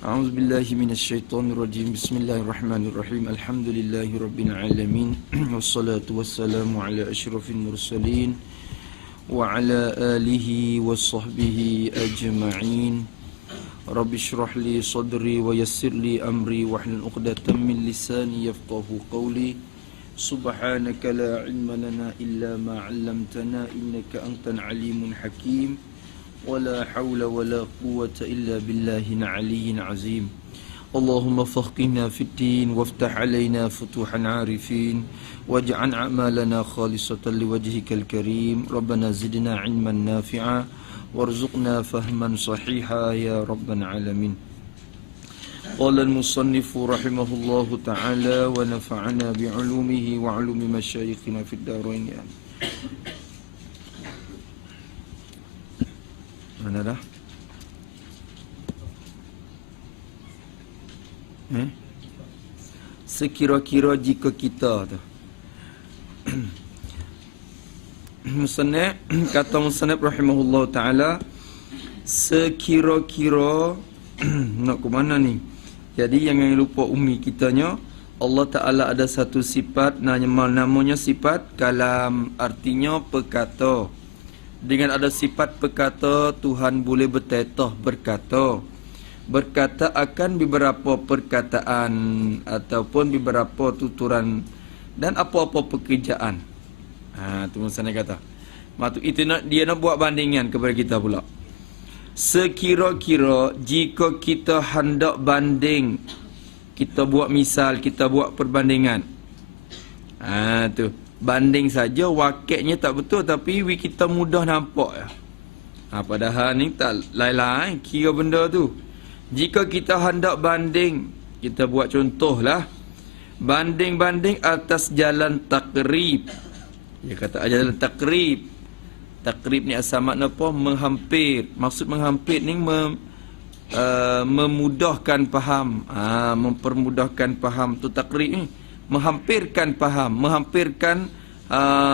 أعوذ بالله من الشيطان الرجيم بسم الله الرحمن الرحيم الحمد لله رب العالمين والصلاة والسلام على أشرف المرسلين وعلى آله وصحبه أجمعين رب اشرح لي صدري ويسر لي أمري واحلل عقدة من لساني يفقه قولي سبحانك لا علم لنا إلا ما علمتنا إنك أنت العليم الحكيم ولا حول ولا قوة إلا بالله العلي العظيم اللهم فقهنا في الدين وافتح علينا فتوح عارفين واجعل أعمالنا خالصة لوجهك الكريم ربنا زدنا علما نافعا وارزقنا فهما صحيحا يا رب العالمين قال المصنف رحمه الله تعالى ونفعنا بعلومه وعلوم مشايخنا في الدارين يعني. Mana dah? Sekira-kira jika kita tu Musannif kata Musannif rahimahullah ta'ala sekira-kira nak ke mana ni? Jadi jangan lupa umi kitanya Allah Ta'ala ada satu sifat namanya sifat kalam, artinya perkata. Dengan ada sifat perkata, Tuhan boleh bertetah berkata. Berkata akan beberapa perkataan ataupun beberapa tuturan dan apa-apa pekerjaan. Tu Musannif kata. Maksud itu dia nak buat bandingan kepada kita pula. Sekira-kira jika kita hendak banding, kita buat misal, kita buat perbandingan. Tu banding saja wakilnya tak betul tapi kita mudah nampak ya. Padahal ni tak lain-lain kira benda tu. Jika kita hendak banding, kita buat contohlah. Banding-banding atas jalan takrib. Dia kata jalan takrib. Takrib ni asal makna apa? Menghampir. Maksud menghampir ni memudahkan faham. Mempermudahkan faham tu takrib ni. Menghampirkan faham,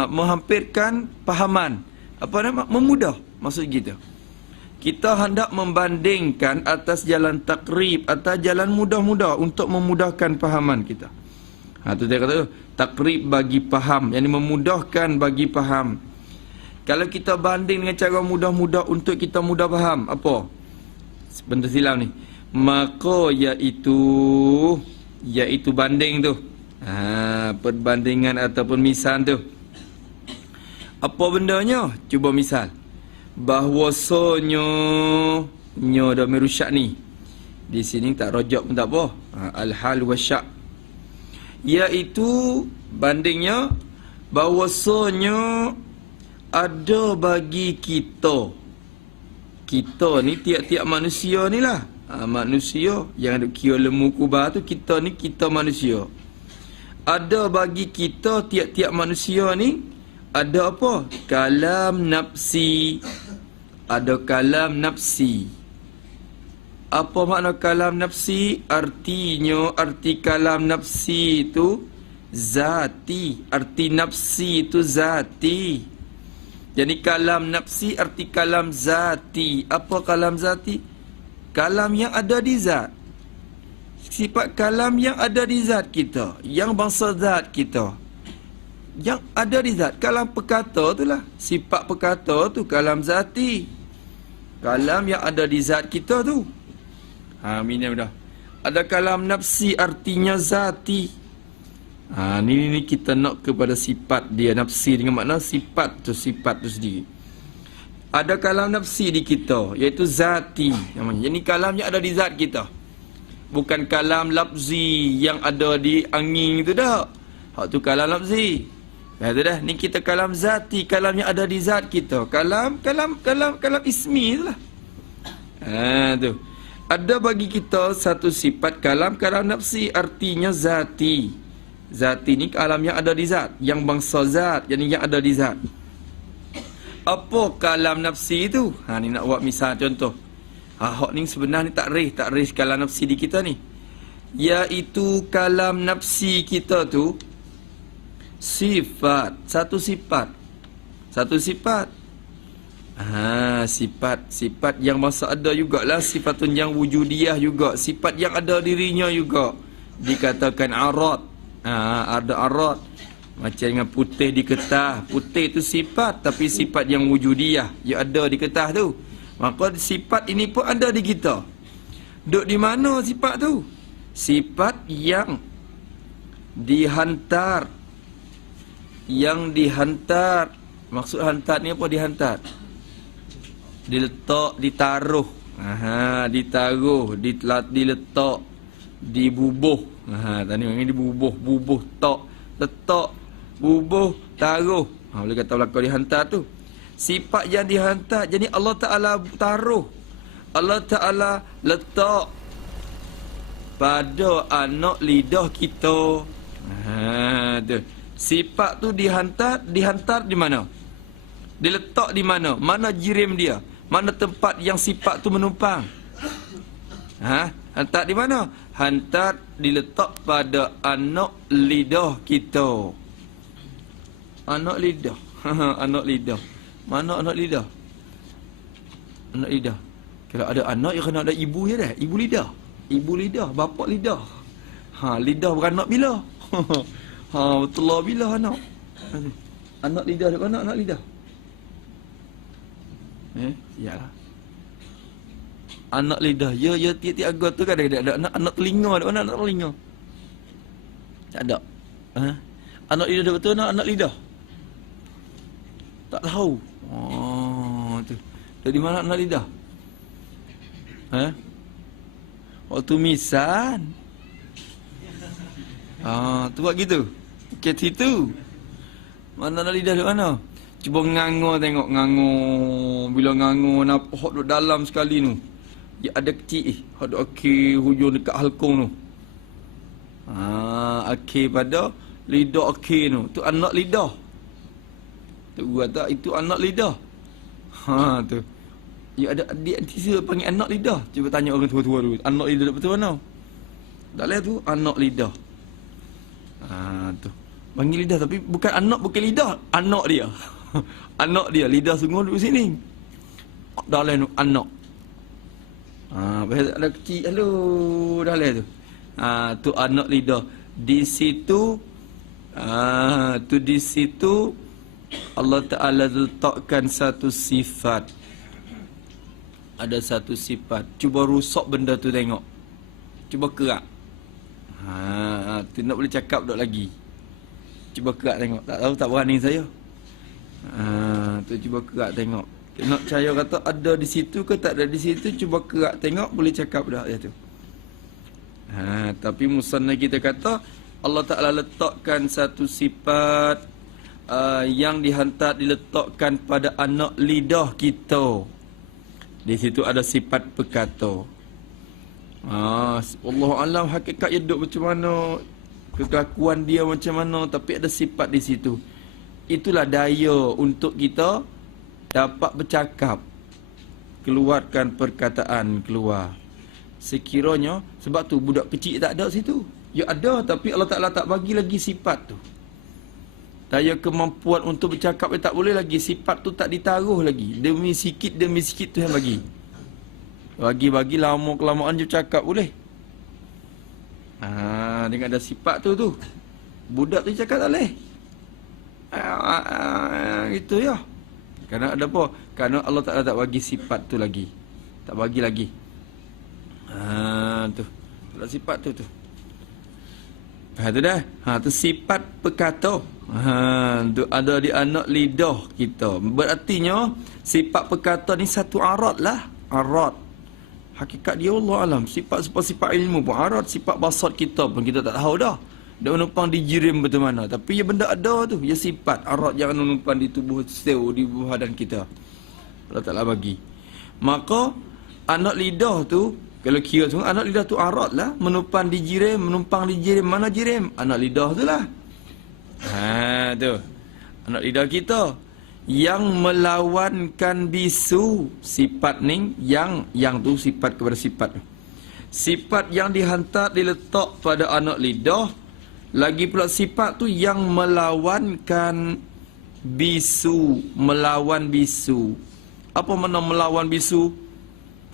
menghampirkan pahaman. Apa nama? Memudah. Maksud gitu. Kita hendak membandingkan atas jalan takrib, atas jalan mudah-mudah untuk memudahkan pahaman kita. Tu dia kata takrib bagi faham, yakni memudahkan bagi faham. Kalau kita banding dengan cara mudah-mudah untuk kita mudah faham, apa? Benda silam ni. Maka iaitu banding tu. Perbandingan ataupun misal tu. Apa bendanya? Cuba misal. Bahwasanya dah merusyak ni. Di sini tak rojak pun tak apa. Al-hal wa syak. Iaitu bandingnya bahwasanya ada bagi kita. Kita ni tiap-tiap manusia ni lah. Manusia yang ada kira lemu kubah tu, kita ni kita manusia. Ada bagi kita tiap-tiap manusia ni ada apa? Kalam nafsi. Ada kalam nafsi. Apa makna kalam nafsi? Artinya, arti kalam nafsi itu zati. Arti nafsi itu zati. Jadi kalam nafsi arti kalam zati. Apa kalam zati? Kalam yang ada di zat. Sifat kalam yang ada di zat kita, yang bangsa zat kita, yang ada di zat. Kalam perkata tu lah, sifat perkata tu kalam zati. Kalam yang ada di zat kita tu. Minum dah. Ada kalam nafsi artinya zati. Ni kita nak kepada sifat dia. Nafsi dengan makna sifat tu sendiri. Ada kalam nafsi di kita, iaitu zati namanya. Ini kalam yang ada di zat kita. Bukan kalam lafzi yang ada di angin itu dah. Hak tu kalam lafzi. Tu dah. Ni kita kalam zati, kalam yang ada di zat kita. Kalam ismi itulah. Tu. Ada bagi kita satu sifat kalam nafsi artinya zati. Zati ni kalam yang ada di zat, yang bangsa zat, yang ada di zat. Apa kalam nafsi itu? Ni nak buat misal contoh. Hak ni sebenarnya tak rih kalam nafsi di kita ni. Iaitu kalam nafsi kita tu sifat. Satu sifat. Sifat yang masa ada jugalah, sifatun yang wujudiyah juga, sifat yang ada dirinya juga dikatakan arad. Ada arad. Macam dengan putih di ketah. Putih itu sifat, tapi sifat yang wujudiyah, yang ada di ketah tu. Maka sifat ini pun ada di kita. Duduk di mana sifat tu? Sifat yang dihantar. Yang dihantar. Maksud hantar ni apa dihantar? Diletak, ditaruh. Ditaruh, diletak, dibubuh. Tadi ini dibubuh, bubuh, tok, letak, bubuh, taruh. Boleh kata belakang dihantar tu. Sifat yang dihantar. Jadi Allah Ta'ala taruh, Allah Ta'ala letak pada anak lidah kita. Tu. Sifat tu dihantar di mana? Diletak di mana? Mana jirim dia? Mana tempat yang sifat tu menumpang? Hantar di mana? Hantar diletak pada anak lidah kita. Anak lidah. Anak lidah. Mana anak lidah? Anak lidah. Kalau ada anak, ya kena ada ibu je dah. Ibu lidah. Ibu lidah, bapa lidah. Lidah beranak bila? Betul lah bila anak. Anak lidah dekat mana anak lidah? Iyalah. Anak lidah. Ya tiap-tiap agak tu kan ada anak telinga. Ada mana anak telinga? Tak ada. Anak lidah betul anak lidah? Tak tahu. Tu. Dari mana anak lidah? Waktu misan. Tu buat gitu. Ke situ. Mana anak lidah dari mana? Cuba ngango tengok, ngango. Bila ngango nampak hok duduk dalam sekali tu. Dia ada kecil hok duduk akhir hujung dekat halkung tu. Akhir pada lidah akhir tu. Tu anak lidah. Tu gua tak itu anak lidah. Tu. Ya ada dia panggil anak lidah. Cuba tanya orang tua-tua dulu. Anak lidah betul mana? Tak leh tu anak lidah. Tu. Panggil lidah tapi bukan anak, bukan lidah, anak dia. Anak dia, lidah sungguh duduk sini. Dah leh tu anak. Pasal ada kecil halo dah leh tu. Tu anak lidah. Di situ tu di situ Allah Ta'ala letakkan satu sifat. Ada satu sifat. Cuba rusak benda tu tengok. Cuba kerak. Tu nak boleh cakap duk lagi. Cuba kerak tengok. Tak tahu tak berani saya. Tu cuba kerak tengok. Nak percaya kata ada di situ ke tak ada di situ, cuba kerak tengok boleh cakap dah dia tu. Tapi musannaf kita kata Allah Ta'ala letakkan satu sifat yang dihantar diletakkan pada anak lidah kita. Di situ ada sifat perkata. Wallahu alam hakikat dia duduk macam mana, kelakuan dia macam mana, tapi ada sifat di situ. Itulah daya untuk kita dapat bercakap, keluarkan perkataan keluar. Sekiranya sebab tu budak kecil tak ada situ. Ya ada tapi Allah Ta'ala tak bagi lagi sifat tu. Daya kemampuan untuk bercakap dia tak boleh lagi. Sifat tu tak ditaruh lagi. Demi sikit tu yang bagi. Bagi lama kelamaan je cakap boleh. Dengan ada sifat tu. Budak tu cakap tak boleh. Gitu ya. Kerana ada apa? Kerana Allah Ta'ala tak bagi sifat tu lagi. Tak bagi lagi. Tu. Tak sifat tu. Tu dah. Tu sifat perkata. Tu ada di anak lidah kita. Berartinya sifat perkata ni satu arad lah. Arad. Hakikat dia Allah alam. Sifat ilmu pun arad. Sifat basat kita pun kita tak tahu dah. Dia menumpang di jirim betul mana. Tapi ya benda ada tu. Ya sifat arad yang menumpang di tubuh sel, di badan kita. Allah Ta'ala bagi. Maka anak lidah tu, kalau kira semua anak lidah tu arad lah. Menumpang di jirim. Mana jirim? Anak lidah tu lah. Tu. Anak lidah kita. Yang melawankan bisu. Sifat ni. Yang tu sifat kepada sifat. Sifat yang dihantar diletak pada anak lidah. Lagi pula sifat tu yang melawankan bisu. Melawan bisu. Apa makna melawan bisu?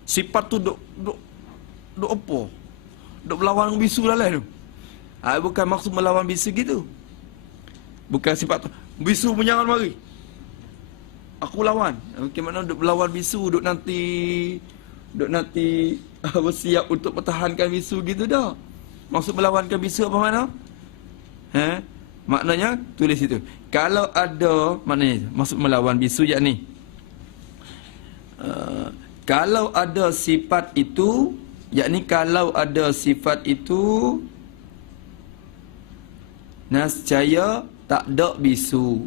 Sifat tu duk apa? Duk melawan bisu lah tu. Bukan maksud melawan bisu gitu. Bukan sifat tu. Bisu menyangan mari. Aku lawan. Okey, makna duk melawan bisu, duk nanti bersiap untuk pertahankan bisu gitu dah. Maksud melawankan bisu apa makna? Maknanya tulis itu. Kalau ada, maknanya maksud melawan bisu yakni kalau ada sifat itu, yakni kalau ada sifat itu nescaya tak ada bisu.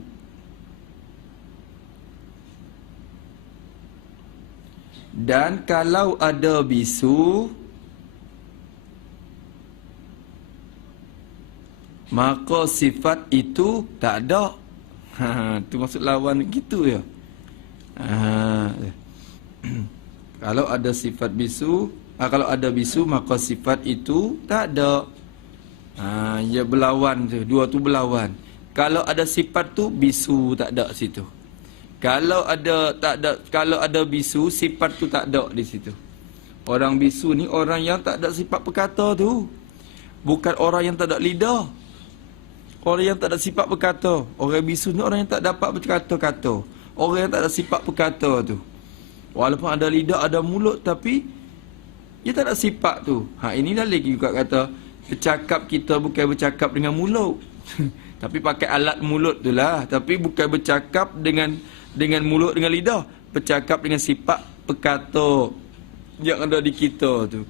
Dan kalau ada bisu, maka sifat itu tak ada. Tu maksud lawan gitu ya. Kalau ada sifat bisu, kalau ada bisu maka sifat itu tak ada. Ya berlawan tu, dua tu berlawan. Kalau ada sifat tu bisu tak ada situ. Kalau ada bisu, sifat tu tak ada di situ. Orang bisu ni orang yang tak ada sifat berkata tu. Bukan orang yang tak ada lidah. Orang yang tak ada sifat berkata. Orang bisu ni orang yang tak dapat berkata-kata. Orang yang tak ada sifat berkata tu. Walaupun ada lidah, ada mulut, tapi dia tak ada sifat tu. Ini dah lagi juga kata, bercakap kita bukan bercakap dengan mulut. Tapi pakai alat mulut tu lah. Tapi bukan bercakap dengan mulut, dengan lidah. Bercakap dengan sifat berkata yang ada di kita tu.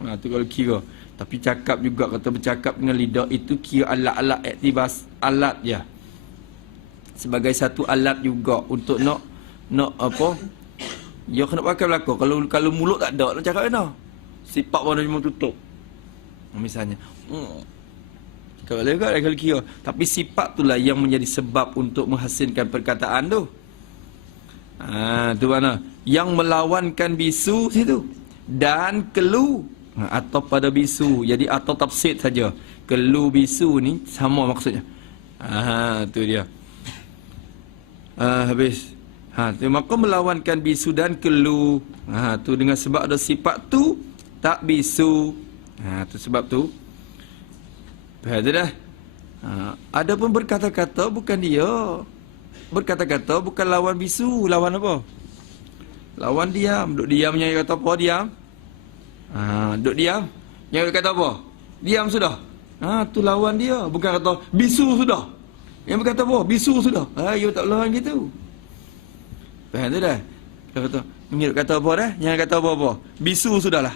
Tu kalau kira. Tapi cakap juga, kata bercakap dengan lidah, itu kira alat-alat aktibas, alat je. Sebagai satu alat juga untuk nak apa? Ya kena pakai belakang. Kalau mulut tak ada, nak cakap mana? Sifat mana cuma tutup. Misalnya. Kalau juga kalau kira. Tapi sifat itulah yang menjadi sebab untuk menghasilkan perkataan tu. Tu mana? Yang melawankan bisu situ. Dan kelu. Atau pada bisu. Jadi atau tafsir saja. Kelu bisu ni sama maksudnya. Tu dia. Habis. Maka melawankan bisu dan kelu. Tu dengan sebab ada sifat tu tak bisu. Tu sebab tu. Faham dah? Ada pun berkata-kata bukan dia. Berkata-kata bukan lawan bisu. Lawan apa? Lawan diam. Duk diam yang kata apa? Diam. Duk diam. Yang kata apa? Diam sudah. Tu lawan dia. Bukan kata bisu sudah. Yang berkata apa? Bisu sudah. You tak lawan gitu. Faham tu dah? Dia kata, mengirup kata apa dah? Yang kata apa-apa? Bisu sudahlah.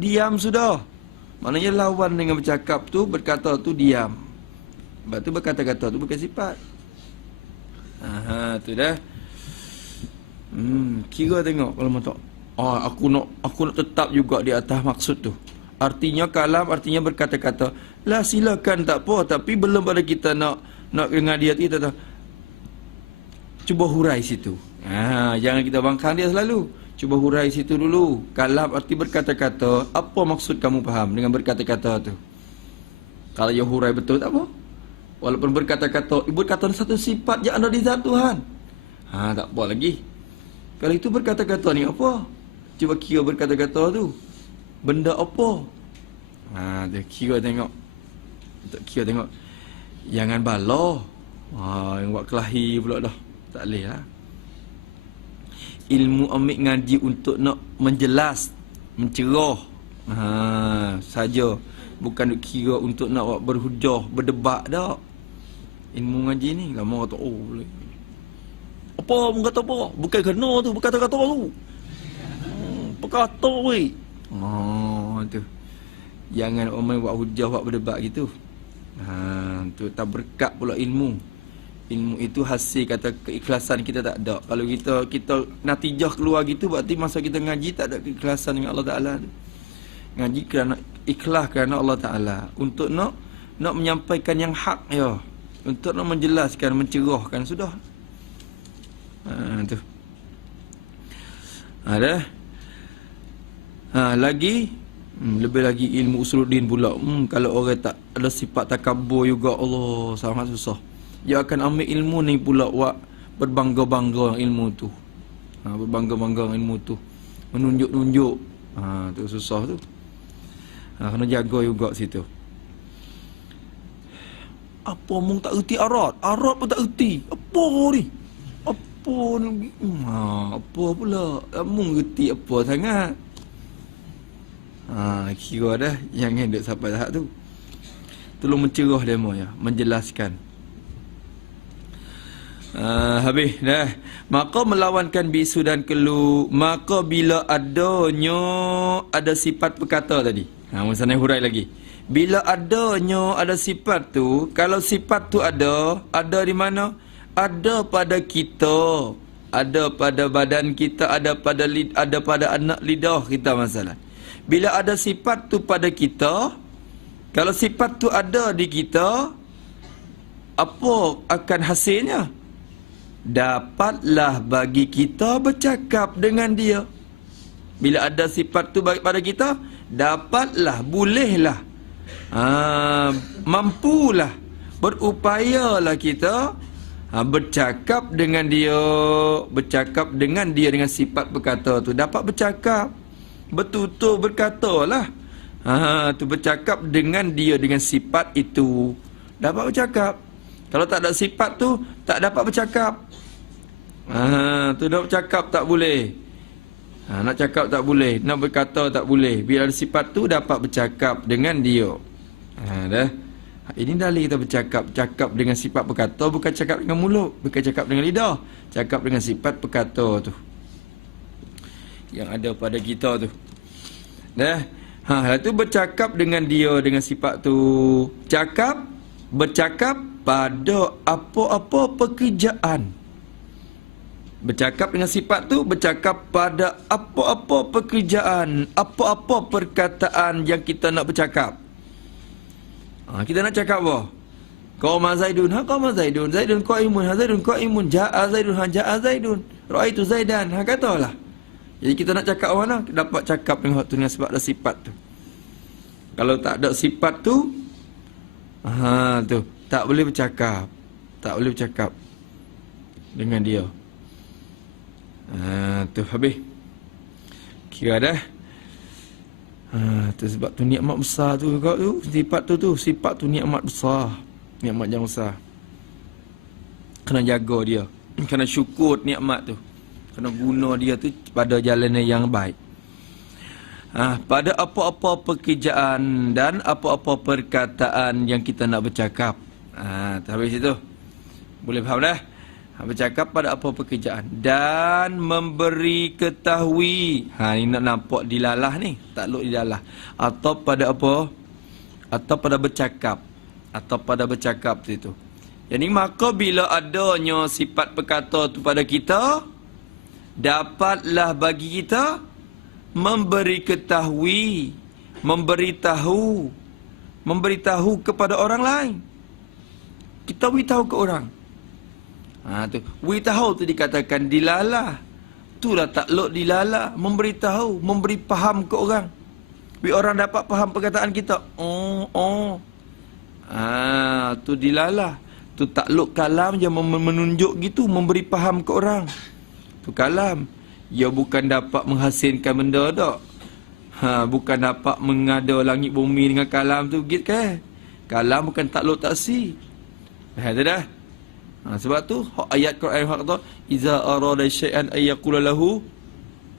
Diam sudah. Maknanya lawan dengan bercakap tu, berkata tu diam. Sebab tu berkata-kata tu bukan sifat. Tu dah. Kira tengok kalau mahu. Aku nak tetap juga di atas maksud tu. Artinya kalam, artinya berkata-kata. Lah silakan tak apa, tapi belum pada kita nak dengar dia kita tahu. Cuba hurai situ. Jangan kita bangkang dia selalu. Cuba hurai situ dulu. Kalam arti berkata-kata. Apa maksud kamu faham dengan berkata-kata tu? Kalau dia hurai betul tak apa. Walaupun berkata-kata, berkata satu sifat yang ada di zat Tuhan. Tak apa lagi. Kalau itu berkata-kata ni apa? Cuba kira berkata-kata tu. Benda apa? Dia kira tengok. Untuk kira tengok. Jangan bala. Yang buat kelahi pula dah. Tak boleh lah. Ilmu ambil ngaji untuk nak menjelas, mencerah saja. Bukan kira untuk nak berhujah, berdebat dah. Ilmu ngaji ni lama kata apa kata apa? Bukan kena tu, berkata-kata tu. Berkata weh. Tu. Jangan orang buat hujah, buat berdebat gitu. Tu tak berkat pula ilmu. Ilmu itu hasil kata keikhlasan kita tak ada. Kalau kita natijah keluar gitu, berarti masa kita ngaji tak ada keikhlasan dengan Allah Ta'ala. Ngaji kerana ikhlas kerana Allah Ta'ala. Untuk nak menyampaikan yang hak ya. Untuk nak menjelaskan, mencerahkan sudah. Tu. Ada. Lagi lebih lagi ilmu usuluddin pula. Kalau orang tak ada sifat takabur juga, Allah sangat susah. Dia akan ambil ilmu ni pula buat berbangga-bangga ilmu tu. Berbangga-bangga ilmu tu. Menunjuk-nunjuk. Tu susah tu. Kena jaga juga situ. Apa mung tak erti Arab? Arab pun tak erti. Apa ni? Apa ni? Apa pula? Mung erti apa sangat? Kira dah jangan duduk sampai tahap tu. Tolong mencerah demo ya, menjelaskan. Habis dah. Maka melawankan bisu dan kelu, maka bila adanya ada sifat perkata tadi. Sana hurai lagi. Bila adanya ada sifat tu, kalau sifat tu ada di mana? Ada pada kita, ada pada badan kita, ada pada anak lidah kita masalah. Bila ada sifat tu pada kita, kalau sifat tu ada di kita, apa akan hasilnya? Dapatlah bagi kita bercakap dengan dia. Bila ada sifat tu pada kita, dapatlah, bolehlah, mampulah, berupayalah kita bercakap dengan dia, dengan sifat berkata tu. Dapat bercakap, betul-betul berkatalah. Tu bercakap dengan dia dengan sifat itu. Dapat bercakap. Kalau tak ada sifat tu, tak dapat bercakap. Tu nak bercakap tak boleh. Nak cakap tak boleh, nak berkata tak boleh. Bila ada sifat tu, dapat bercakap dengan dia. Dah. Ini dalil kita bercakap dengan sifat berkata, bukan cakap dengan mulut, bukan cakap dengan lidah, cakap dengan sifat berkata tu yang ada pada kita tu. Dah. Itu bercakap dengan dia dengan sifat tu. Bercakap pada apa-apa pekerjaan. Bercakap dengan sifat tu, bercakap pada apa-apa pekerjaan, apa-apa perkataan yang kita nak bercakap. Kita nak cakap apa? Qama Zaidun, qama Zaidun, Zaidun qaimun, Zaidun qaimun, jaa Zaidun, jaa Zaidun, raaitu Zaidan. Katalah. Jadi kita nak cakap apa mana? Dapat cakap dengan waktu dengan sebab ada sifat tu. Kalau tak ada sifat tu, tu tak boleh bercakap. Tak boleh bercakap dengan dia. Tu habis. Kira dah. Tu sebab tu nikmat besar tu juga tu. Sifat tu nikmat besar. Nikmat yang besar. Kena jaga dia. Kena syukur nikmat tu. Kena guna dia tu pada jalan yang baik. Pada apa-apa pekerjaan dan apa-apa perkataan yang kita nak bercakap. Habis itu. Boleh faham dah? Bercakap pada apa pekerjaan dan memberi ketahui. Ini nak nampak dilalah ni, takluk dilalah. Atau pada apa? Atau pada bercakap. Atau pada bercakap itu. Jadi maka bila adanya sifat perkata tu pada kita, dapatlah bagi kita memberi ketahui, memberitahu kepada orang lain. Kita beritahu ke orang. Tu beritahu tu dikatakan dilalah. Itulah takluk dilalah, memberitahu, memberi faham ke orang. Biar orang dapat faham perkataan kita. Tu dilalah. Tu takluk kalam je menunjuk gitu, memberi faham ke orang. Tu kalam. Ya bukan dapat menghasilkan benda dak. Bukan dapat mengada langit bumi dengan kalam tu gitu kan. Kalam bukan takluk taksi. Tu dah. Sebab tu ayat Quran hak kata iza arada syai'an ay yaqula lahu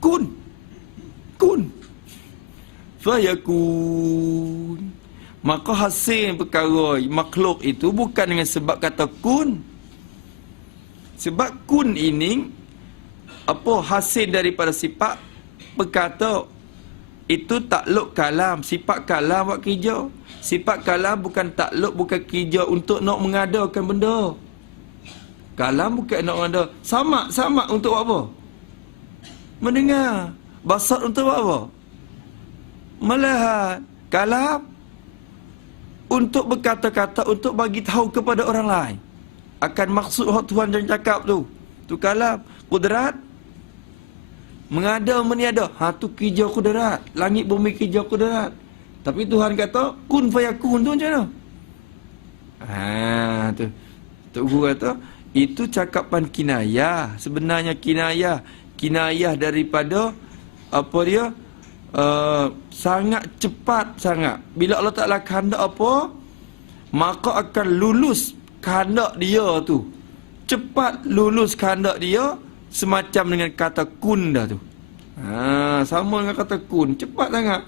kun fayakun. Maka hasil perkara makhluk itu bukan dengan sebab kata kun. Sebab kun ini apa hasil daripada sifat berkata. Itu takluk kalam, sifat kalam buat kerja. Sifat kalam bukan takluk, bukan kerja untuk nak mengadakan benda. Kalam bukan nak ada. Sama untuk apa? Mendengar. Basar untuk apa? Melihat. Kalam untuk berkata-kata, untuk bagi tahu kepada orang lain akan maksud hak Tuhan yang cakap tu. Tu kalam. Kudrat mengada meniada. Tu kerja kudrat. Langit bumi kerja kudrat. Tapi Tuhan kata kun fayakun tu macam mana? Tu. Tok Guru kata itu cakapan kinayah. Sebenarnya kinayah. kinayah daripada apa dia? Sangat cepat sangat. Bila Allah Ta'ala kehendak apa, maka akan lulus kehendak dia tu. Cepat lulus kehendak dia, semacam dengan kata kun dah tu. Sama dengan kata kun, cepat sangat.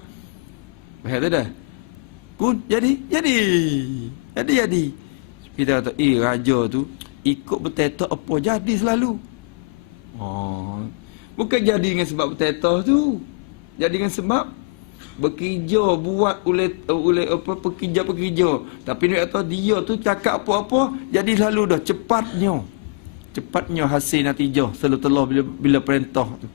Faham tak dah? Kun, jadi. Kita kata, raja tu ikut bertetah apa jadi selalu. Bukan jadi dengan sebab bertetah tu. Jadi dengan sebab bekerja, buat oleh apa pekerja. Tapi dia kata dia tu cakap apa-apa jadi selalu dah cepatnya hasil natijah selalu bila perintah tu.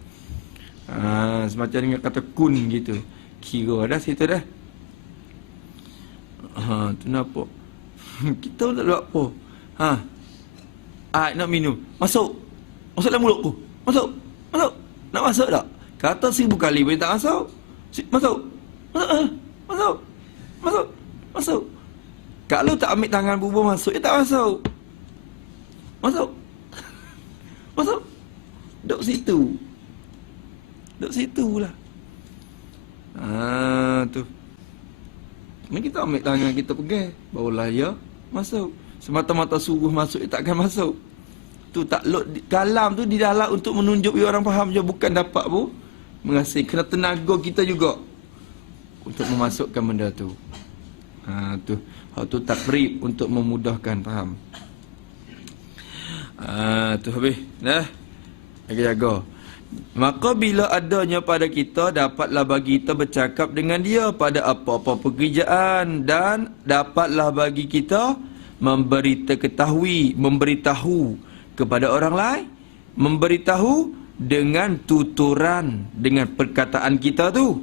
Semacam dengan kata kun gitu. Kira dah situ dah. Tu nampak. Kita nak buat apa? Nak minum. Masuk dalam mulutku. Masuk. Nak masuk tak? Kata 1000 kali pun tak masuk. Masuk. Kalau tak ambil tangan bubur masuk, tak masuk. Masuk. Duduk situ lah. Tu. Mari kita ambil tangan kita pegang, barulah ya masuk. Semata-mata suruh masuk, takkan masuk. Tu takluk kalam tu di dalam untuk menunjuk biar orang faham je, bukan dapat pun menghasilkan kena tenaga kita juga untuk memasukkan benda tu. Tu takrib untuk memudahkan faham. Tu habis dah. Jaga. Maka bila adanya pada kita, dapatlah bagi kita bercakap dengan dia pada apa-apa pekerjaan, dan dapatlah bagi kita memberitahu kepada orang lain, memberitahu dengan tuturan, dengan perkataan kita tu.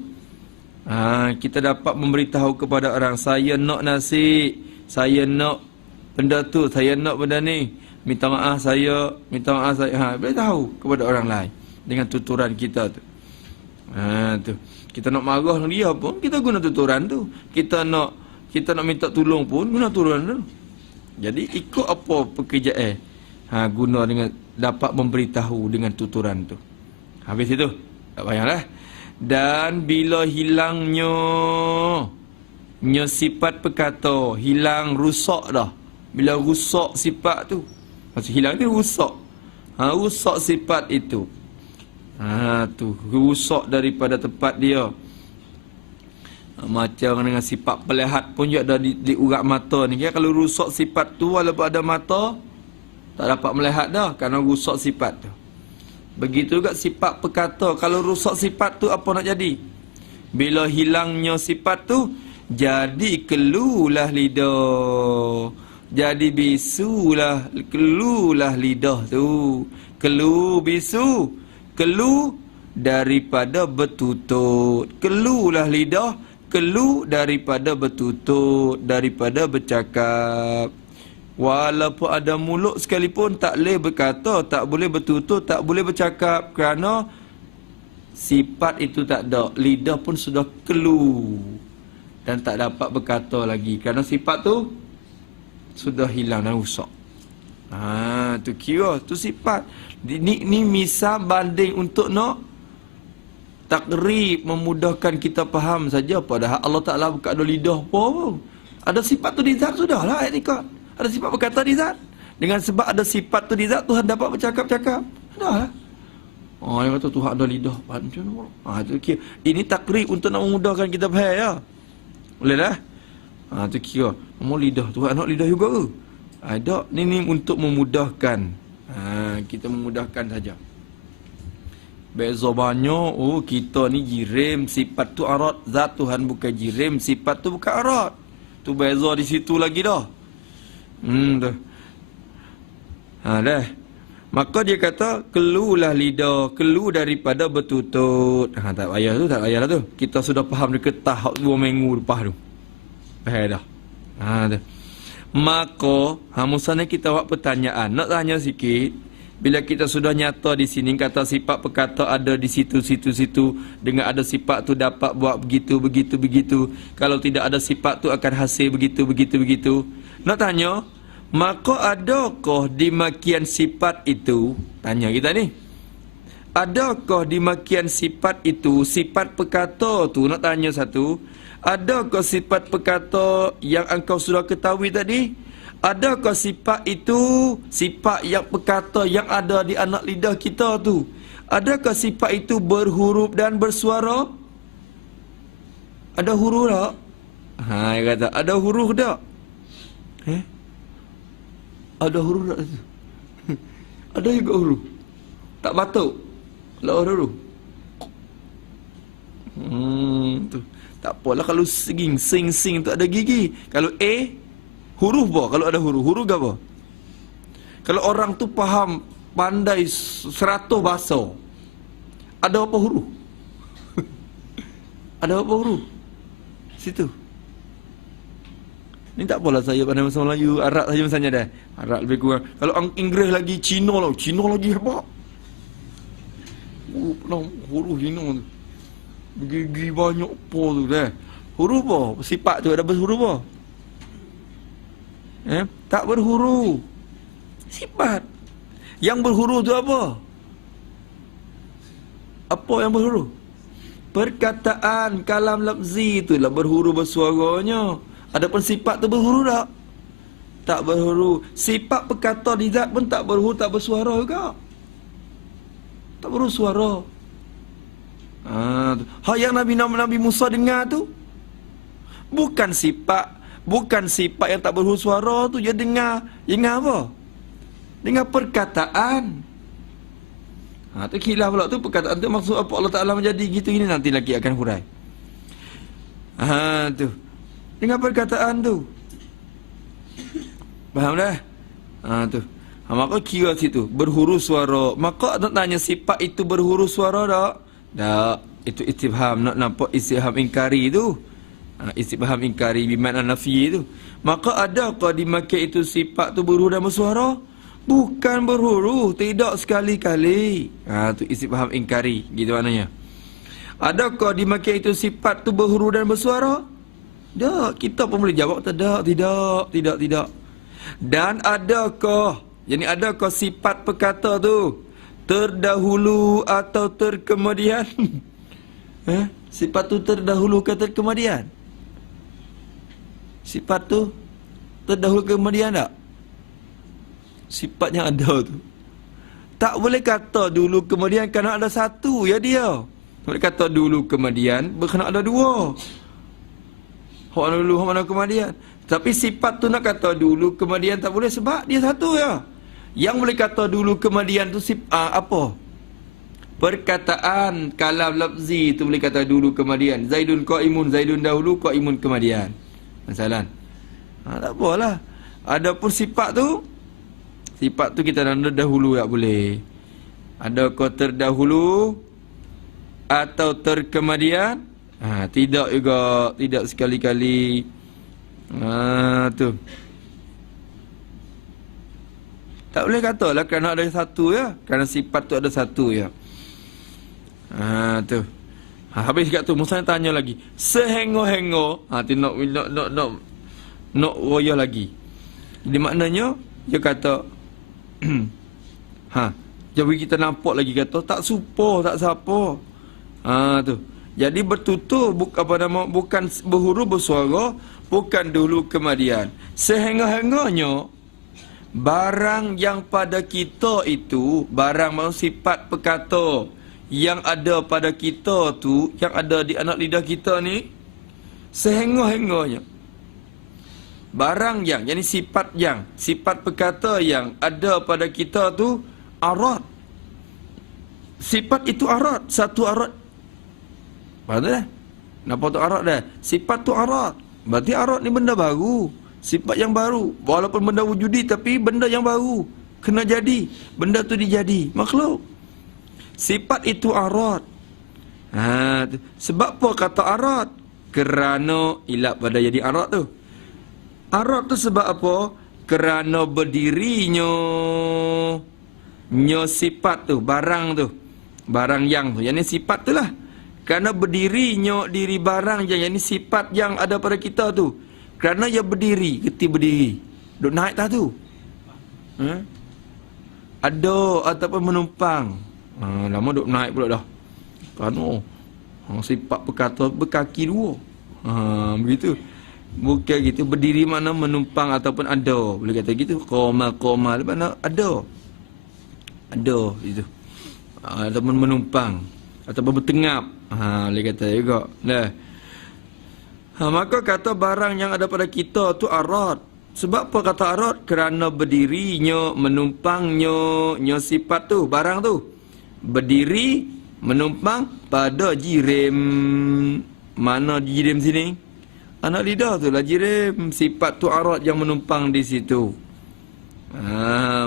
Kita dapat memberitahu kepada orang, saya nak nasi, saya nak benda tu, saya nak benda ni, minta maaf saya. Boleh tahu kepada orang lain dengan tuturan kita tu. Tu. Kita nak marah dengan dia pun, kita guna tuturan tu. Kita nak minta tolong pun, guna tuturan tu. Jadi ikut apa pekerjaan, guna dengan dapat memberitahu dengan tuturan tu. Habis itu, tak payahlah. Dan bila hilangnya sifat perkata, hilang, rusak dah. Bila rusak sifat tu, maksud hilang ni rusak. Rusak sifat itu. Tu rusak daripada tempat dia. Macam dengan sifat pelihat pun juga ada di urat mata ni. Kalau rusak sifat tu, walaupun ada mata, tak dapat melihat dah, kerana rusak sifat tu. Begitu juga sifat perkata. Kalau rusak sifat tu, apa nak jadi? Bila hilangnya sifat tu, jadi kelulah lidah. Jadi bisulah, kelulah lidah tu. Bisu. Kelu daripada bertutut. Kelulah lidah, kelu daripada bertutut, daripada bercakap. Walaupun ada mulut sekalipun, tak boleh berkata, tak boleh bertutut, tak boleh bercakap, kerana sifat itu tak ada. Lidah pun sudah kelu dan tak dapat berkata lagi, kerana sifat tu sudah hilang dan rusak. Tu kira, tu sifat. Ni misal banding untuk nak takrib, memudahkan kita faham saja. Padahal Allah Ta'ala bukan ada lidah apa pun. Ada sifat tu di zat, sudahlah etikat. Ada sifat berkata di zat. Dengan sebab ada sifat tu di zat, Tuhan dapat bercakap-cakap. Sudahlah. Yang kata Tuhan ada lidah. Macam mana? Tu kira. Ini takrib untuk nak memudahkan kita faham ya. Boleh dah? Tu kira. Mau lidah. Tuhan nak lidah juga ke? Ada. Ini untuk memudahkan. Kita memudahkan saja. Beza banyak. Kita ni jirim, sifat tu arat. Zat Tuhan bukan jirim, sifat tu bukan arat. Tu beza di situ lagi dah. Dah. Dah. Maka dia kata, kelulah lidah, kelu daripada bertutut. Tak payah tu, tak payahlah tu. Kita sudah faham dekat tahap 2 minggu lepas tu. Faham dah. Dah. Maka, musanya kita buat pertanyaan. Nak tanya sikit. Bila kita sudah nyata di sini, kata sifat perkata ada di situ. Dengan ada sifat tu dapat buat begitu. Kalau tidak ada sifat tu akan hasil begitu. Nak tanya, maka adakah di makian sifat itu? Tanya kita ni. adakah di makian sifat itu, sifat perkata tu, nak tanya satu, adakah sifat perkata yang engkau sudah ketahui tadi? Adakah sifat itu, sifat yang perkata yang ada di anak lidah kita tu, adakah sifat itu berhuruf dan bersuara? Ada huruf tak? Ha, dia kata, ada huruf tak? Ada huruf tak? Ada juga huruf. Tak batuk. Lah huruf. Tu. Tak apalah kalau sing tu ada gigi. Kalau A, huruf apa? Kalau ada huruf ke apa? Kalau orang tu faham, pandai 100 bahasa, ada apa huruf? Ada apa huruf? Situ. Ni tak apalah saya pandai bahasa Melayu, Arab saja misalnya dah. Arab lebih kurang. Kalau Inggeris lagi, Cina lagi hebat. Pernah huruf Cina tu. Gigi banyak apa tu dah. Huruf apa? Sifat tu ada berhuruf apa? Tak berhuruf. Sifat. Yang berhuruf tu apa? Apa yang berhuruf? Perkataan, kalam lafzi itulah berhuruf bersuaranya. Adapun sifat tu berhuruf tak? Tak berhuruf. Sifat perkata di zat pun tak berhuruf, tak bersuara juga. Tak berhuruf suara. Hak yang Nabi Musa dengar tu bukan sifat yang tak berhuruf suara tu. Dia dengar apa? Dengar perkataan. Tu khilaf pula tu, perkataan tu maksud apa Allah Ta'ala menjadi gitu ini, nanti lagi akan hurai. Tu. Dengar perkataan tu. Faham dah? Tu. Maka kira situ berhuruf suara. Maka nak tanya sifat itu berhuruf suara tak? Tak. Itu istifham, nak nampak istifham ingkari tu. Istifham ingkari bimakna nafi tu. Maka adakah di makian itu sifat tu berhuruf dan bersuara? Bukan berhuruf, tidak sekali-kali. Tu istifham ingkari, gitu maknanya. Adakah di makian itu sifat tu berhuruf dan bersuara? Tak, kita pun boleh jawab tidak. Dan adakah sifat perkata tu terdahulu atau terkemudian? Sifat tu terdahulu ke terkemudian? Sifat tu terdahulu kemudian tak? Sifat yang ada tu tak boleh kata dulu kemudian kerana ada satu ya dia. Boleh kata dulu kemudian kerana ada dua. Hak dulu, hak mana kemudian. Tapi sifat tu nak kata dulu kemudian tak boleh sebab dia satu ya. Yang boleh kata dulu kemudian tu apa? Perkataan, kalam lafzi tu boleh kata dulu kemudian. Zaidun qaimun, Zaidun dahulu, qaimun kemudian. Masalah. Tak apalah. Adapun sifat tu kita nak dahulu tak boleh. Adakah terdahulu atau terkemudian? Tidak juga, tidak sekali-kali. Tu. Tak boleh katalah kerana ada satu ya. Kerana sifat tu ada satu ya. Tu. Habis kat tu Musa tanya lagi. Sehengo-hengo. Tu nak royah lagi. Jadi maknanya dia kata jadi kita nampak lagi kata tak supo, tak siapa. Tu. Jadi bertutur bukan berhuruf bersuara, bukan dulu kemudian. Sehingga-hingganya barang yang pada kita itu, barang maksud sifat perkata yang ada pada kita tu, yang ada di anak lidah kita ni, sehingga-hingganya barang yang, yakni sifat perkata yang ada pada kita tu arad. Sifat itu arad, satu arad. Faham dah? Nampak tu arad dah? Sifat tu arad. Berarti arad ni benda baru. Sifat yang baru. Walaupun benda wujudi tapi benda yang baru. Kena jadi. Benda tu dijadi. Makhluk. Sifat itu arad. Sebab apa kata arad? Kerana ilap pada jadi arad tu. Arad tu sebab apa? Kerana berdirinya sifat tu, barang tu. Barang yang tu. Yang ni sifat tu lah. Kerana berdirinya diri barang yang ni sifat yang ada pada kita tu. Kerana ia berdiri, geti berdiri. Duk naik tak tu? Ada ataupun menumpang. Lama duk naik pula dah. Kerana sifat berkata berkaki dua. Begitu. Bukan gitu, berdiri mana menumpang ataupun ada. Boleh kata gitu. Qoma mana ada. Ada gitu. Ataupun menumpang ataupun bertengap. Boleh kata juga. Nah. Maka kata barang yang ada pada kita tu arad. Sebab apa kata arad? Kerana berdirinya, menumpangnya, sifat tu, barang tu. Berdiri, menumpang pada jirim. Mana jirim sini? Anak lidah tu lah jirim. Sifat tu arad yang menumpang di situ.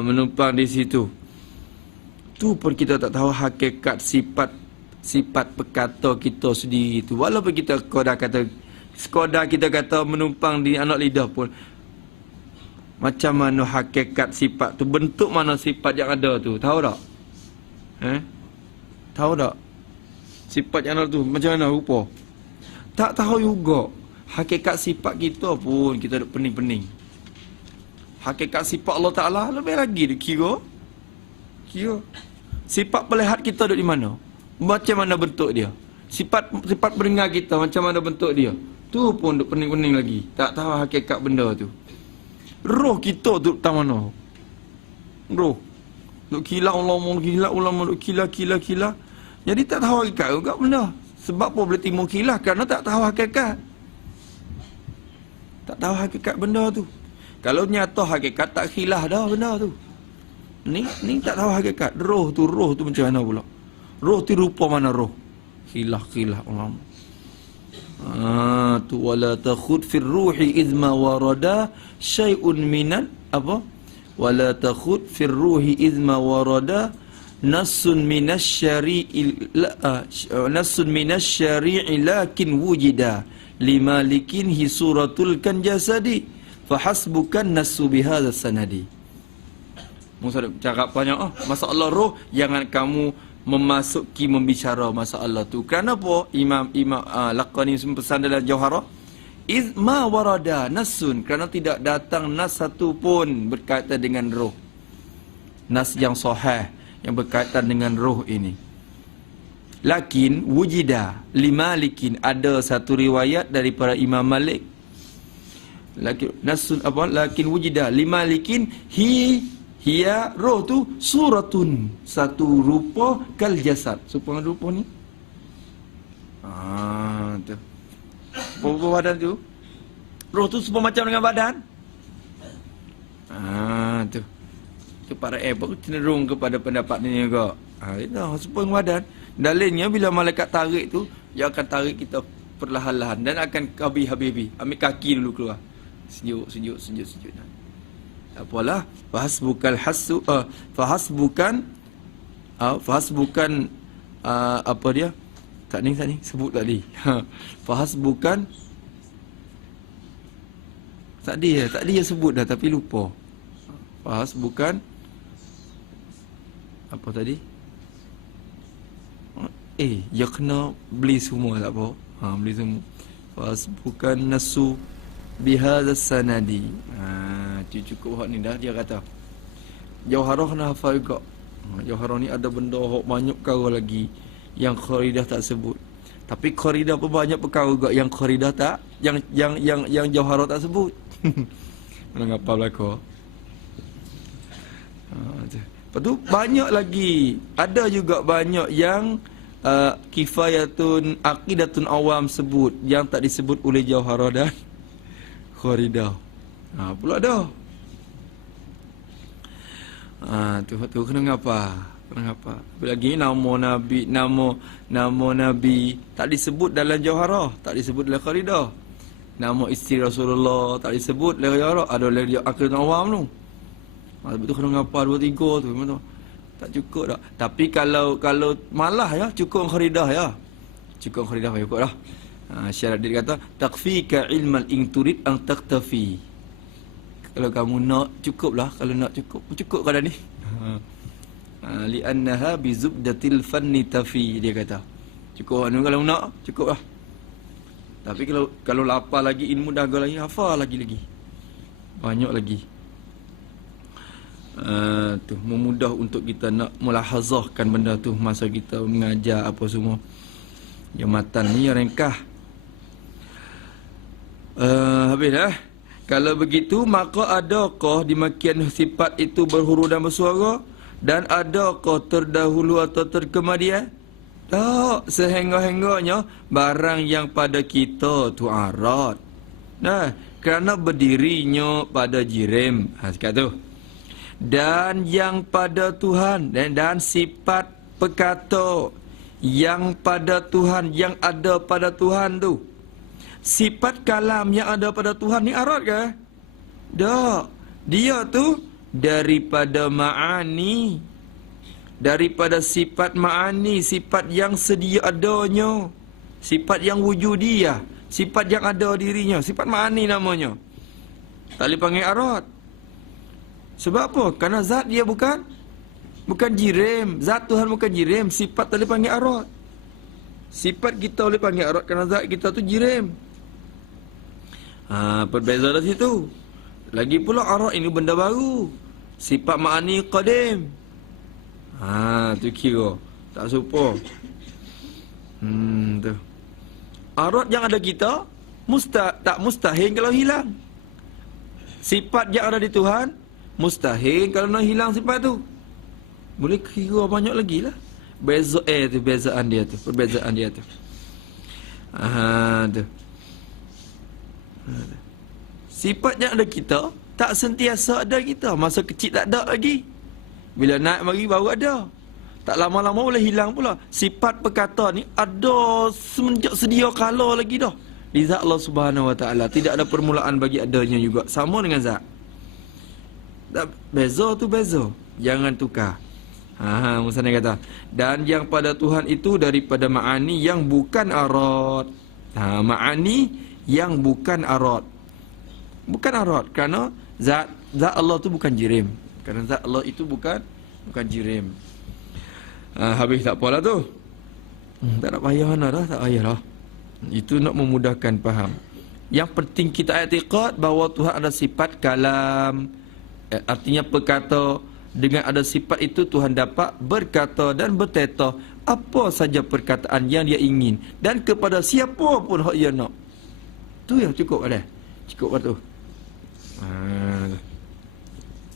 Menumpang di situ. Tu pun kita tak tahu hakikat sifat perkata kita sendiri tu. Walaupun kita sekadar kita kata menumpang di anak lidah pun, macam mana hakikat sifat tu, bentuk mana sifat yang ada tu, tahu tak? Tahu tak? Sifat yang ada tu macam mana rupa? Tak tahu juga. Hakikat sifat kita pun kita duk pening-pening. Hakikat sifat Allah Ta'ala lebih lagi dia kira. Sifat pelihat kita duk di mana? Macam mana bentuk dia? Sifat pendengar kita macam mana bentuk dia? Tu pun duk pening-pening lagi. Tak tahu hakikat benda tu. Roh kita tu tak mana? Roh. Duk ulama duk kila. Jadi tak tahu hakikat juga benda. Sebab apa boleh timbul kilah? Kerana tak tahu hakikat. Tak tahu hakikat benda tu. Kalau nyata hakikat tak khilah dah benda tu. Ni tak tahu hakikat. Roh tu macam mana pula? Roh tu rupa mana roh? Khilah ulama. Tu wala takhud fir ruhi idma warada syai'un minan apa? Wala takhud fir ruhi idma warada nassun minasyari'i lakin wujida limalikin hi suratul kan jasadi fahasbukan nasu bihadza sanadi. Musa cakap banyak masalah roh, jangan kamu memasuki membicara masalah tu. Kerana apa? Imam Laqani pesan dalam Jauharah, izma warada nasun, kerana tidak datang nas satu pun berkaitan dengan roh. Nas yang sahih yang berkaitan dengan roh ini. Lakin wujida limalikin, ada satu riwayat daripada Imam Malik. Lakin wujida limalikin hiya roh tu suratun, satu rupa kal jasad. Supaya rupa ni. Tu. Rupa badan tu. Roh tu supaya macam dengan badan. Tu. Tu para pun cenderung kepada pendapat ni juga. Itu supaya dengan badan. Dalilnya bila malaikat tarik tu, dia akan tarik kita perlahan-lahan dan akan habis-habis. Ambil kaki dulu keluar. Sejuk. Apalah, fahasbukan apa dia? Tak ni sebut tadi. Fahasbukan tadi dia sebut dah tapi lupa. Fahasbukan apa tadi? Dia kena beli semua tak apa. Beli semua. Fahasbukan nasu bihadza sanadi. Cukup hak ni dah dia kata. Jauharah kena hafal juga. Jauharah ni ada benda banyak perkara lagi yang Kharidah tak sebut. Tapi Kharidah pun banyak perkara juga yang Kharidah tak, yang Jauharah tak sebut. Mana ngapa belaka? Lepas tu banyak lagi. Ada juga banyak yang kifayatun aqidatun awam sebut yang tak disebut oleh Jauharah dan Kharidah. Pula dah. Tu kena ngapa? Lagi nama Nabi tak disebut dalam Jauharah, tak disebut dalam Kharidah. Nama isteri Rasulullah tak disebut dalam Jauharah, ada dalam aqidatun awam tu. Sebab tu kena ngapa 2 3 tu memang tu. Tak cukup dah. Tapi kalau malah ya cukup Kharidah ya. Cukup Kharidah cukup dah. Syarat dia kata takfika ilmal in turid an taktafi. Kalau kamu nak cukuplah, kalau nak cukup kadang ni. Li annaha bi zubdatil fanni tafi, dia kata. Cukup kalau nak cukuplah. Tapi kalau lapar lagi ilmu dagang lagi, hafal lagi. Banyak lagi. Tu memudah untuk kita nak mulahazahkan benda tu masa kita mengajar apa semua. Yang matan ni yang ringkah. Habis dah. Kalau begitu, maka adakah demikian sifat itu berhuruf dan bersuara? Dan adakah terdahulu atau terkemudian? Tak, sehingga-hingganya barang yang pada kita tu arad. Nah, kerana berdirinya pada jirim. Sekat tu. Dan yang pada Tuhan dan sifat perkata yang pada Tuhan, yang ada pada Tuhan tu. Sifat kalam yang ada pada Tuhan ni arad ke? Tak. Dia tu daripada ma'ani. Daripada sifat ma'ani, sifat yang sedia adanya. Sifat yang wujudiyah. Sifat yang ada dirinya. Sifat ma'ani namanya. Tak boleh panggil arad. Sebab apa? Kerana zat dia bukan jirim. Zat Tuhan bukan jirim. Sifat tak boleh panggil arad. Sifat kita boleh panggil arad kerana zat kita tu jirim. Perbeza dari situ. Lagi pula arad ini benda baru. Sifat ma'ani qadim. Tu kira tak serupa. Tu. Arad yang ada kita tak mustahil kalau hilang. Sifat yang ada di Tuhan mustahil kalau nak hilang sifat tu. Boleh kira banyak lagi lah. Perbezaan dia tu. Tu. Sifat yang ada kita tak sentiasa ada kita. Masa kecil tak ada lagi. Bila naik mari baru ada. Tak lama-lama boleh hilang pula. Sifat perkata ni ada semenjak sedia kala lagi dah. Di zat Allah Subhanahu Wa Taala tidak ada permulaan bagi adanya juga. Sama dengan zat. Beza tu beza. Jangan tukar. Musanya kata. Dan yang pada Tuhan itu daripada ma'ani yang bukan arad. Ma'ani yang bukan arad. Bukan arad kerana zat Allah tu bukan jirim. Kerana zat Allah itu bukan jirim. Habis tak apalah tu. Tak nak payah mana dah, tak payah dah. Itu nak memudahkan faham. Yang penting kita i'tiqad bahawa Tuhan ada sifat kalam. Artinya berkata. Dengan ada sifat itu Tuhan dapat berkata dan bertetah apa saja perkataan yang dia ingin. Dan kepada siapa pun hak ia nak. Tu yang cukup ada. Cukup tu.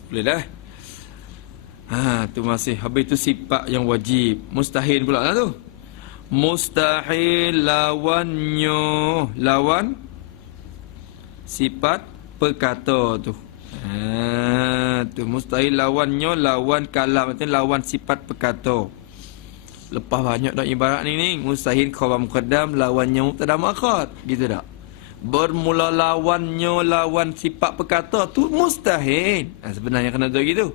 Boleh dah. Tu masih. Habis tu sifat yang wajib. Mustahil pula lah tu. Mustahil lawannya. Lawan sifat perkata tu. Tu mustahil lawannya lawan kalam, artinya lawan sifat perkata. Lepas banyak dah ibarat ni. Mustahil khabar muqaddam lawannya mubtada muakhar. Gitu tak? Bermula lawannya lawan sifat perkata tu mustahil. Sebenarnya kena tahu gitu.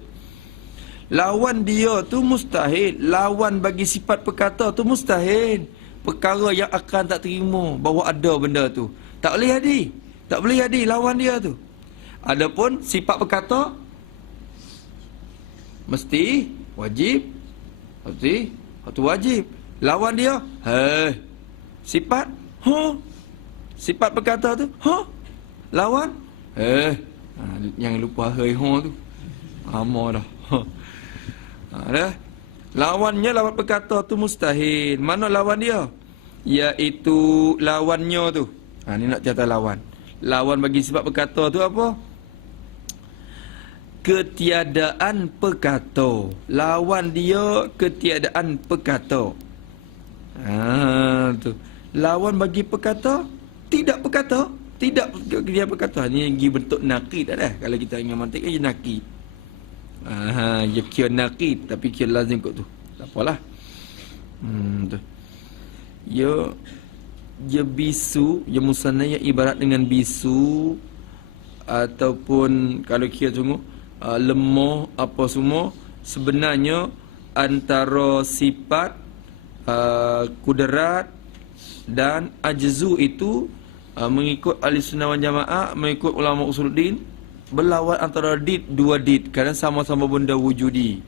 Lawan dia tu mustahil. Lawan bagi sifat perkata tu mustahil. Perkara yang akan tak terima bahawa ada benda tu. Tak boleh jadi. Tak boleh jadi lawan dia tu. Adapun sifat perkata mesti wajib. Itu wajib. Lawan dia sifat sifat perkata tu lawan yang lupa tu lama dah. Dah. Lawannya lawan perkata tu mustahil. Mana lawan dia? Iaitu lawannya tu. Ni nak cerita lawan. Lawan bagi sifat perkata tu apa? Ketiadaan perkata. Lawan dia ketiadaan perkata. Tu. Lawan bagi perkata, tidak perkata. Tidak dia perkata. Ni lagi bentuk naqid dah. Kalau kita ingat mantik kan naqid. Dia kira naqid tapi kira lazim kot tu. Tak apalah. Tu. Dia bisu, dia musanna yang ibarat dengan bisu ataupun kalau kira tunggu lemah apa semua, sebenarnya antara sifat kudrat dan ajzu itu mengikut ahli sunnah wal jamaah, mengikut ulama usuluddin, berlawan antara dua did kerana sama-sama benda wujudi.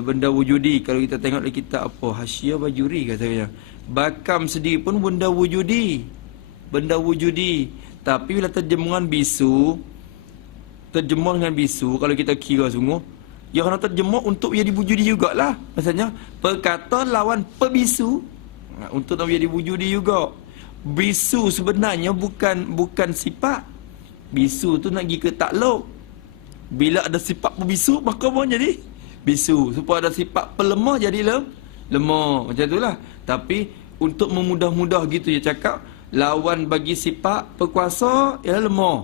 Benda wujudi. Kalau kita tengok di kitab apa Hasyiah Bajuri katanya, bakam sendiri pun benda wujudi. Benda wujudi. Tapi bila terjemahan bisu, terjemah dengan bisu, kalau kita kira sungguh, ya kena terjemah untuk ia diwujudi jugalah. Maksudnya, perkata lawan pebisu, untuk nak ia diwujudi juga. Bisu sebenarnya bukan sifat. Bisu tu nak pergi ke takluk. Bila ada sifat pebisu, maka pun jadi bisu. Supaya ada sifat pelemah, jadi lemah. Macam itulah. Tapi, untuk memudah-mudah gitu dia cakap, lawan bagi sifat perkuasa ialah lemah.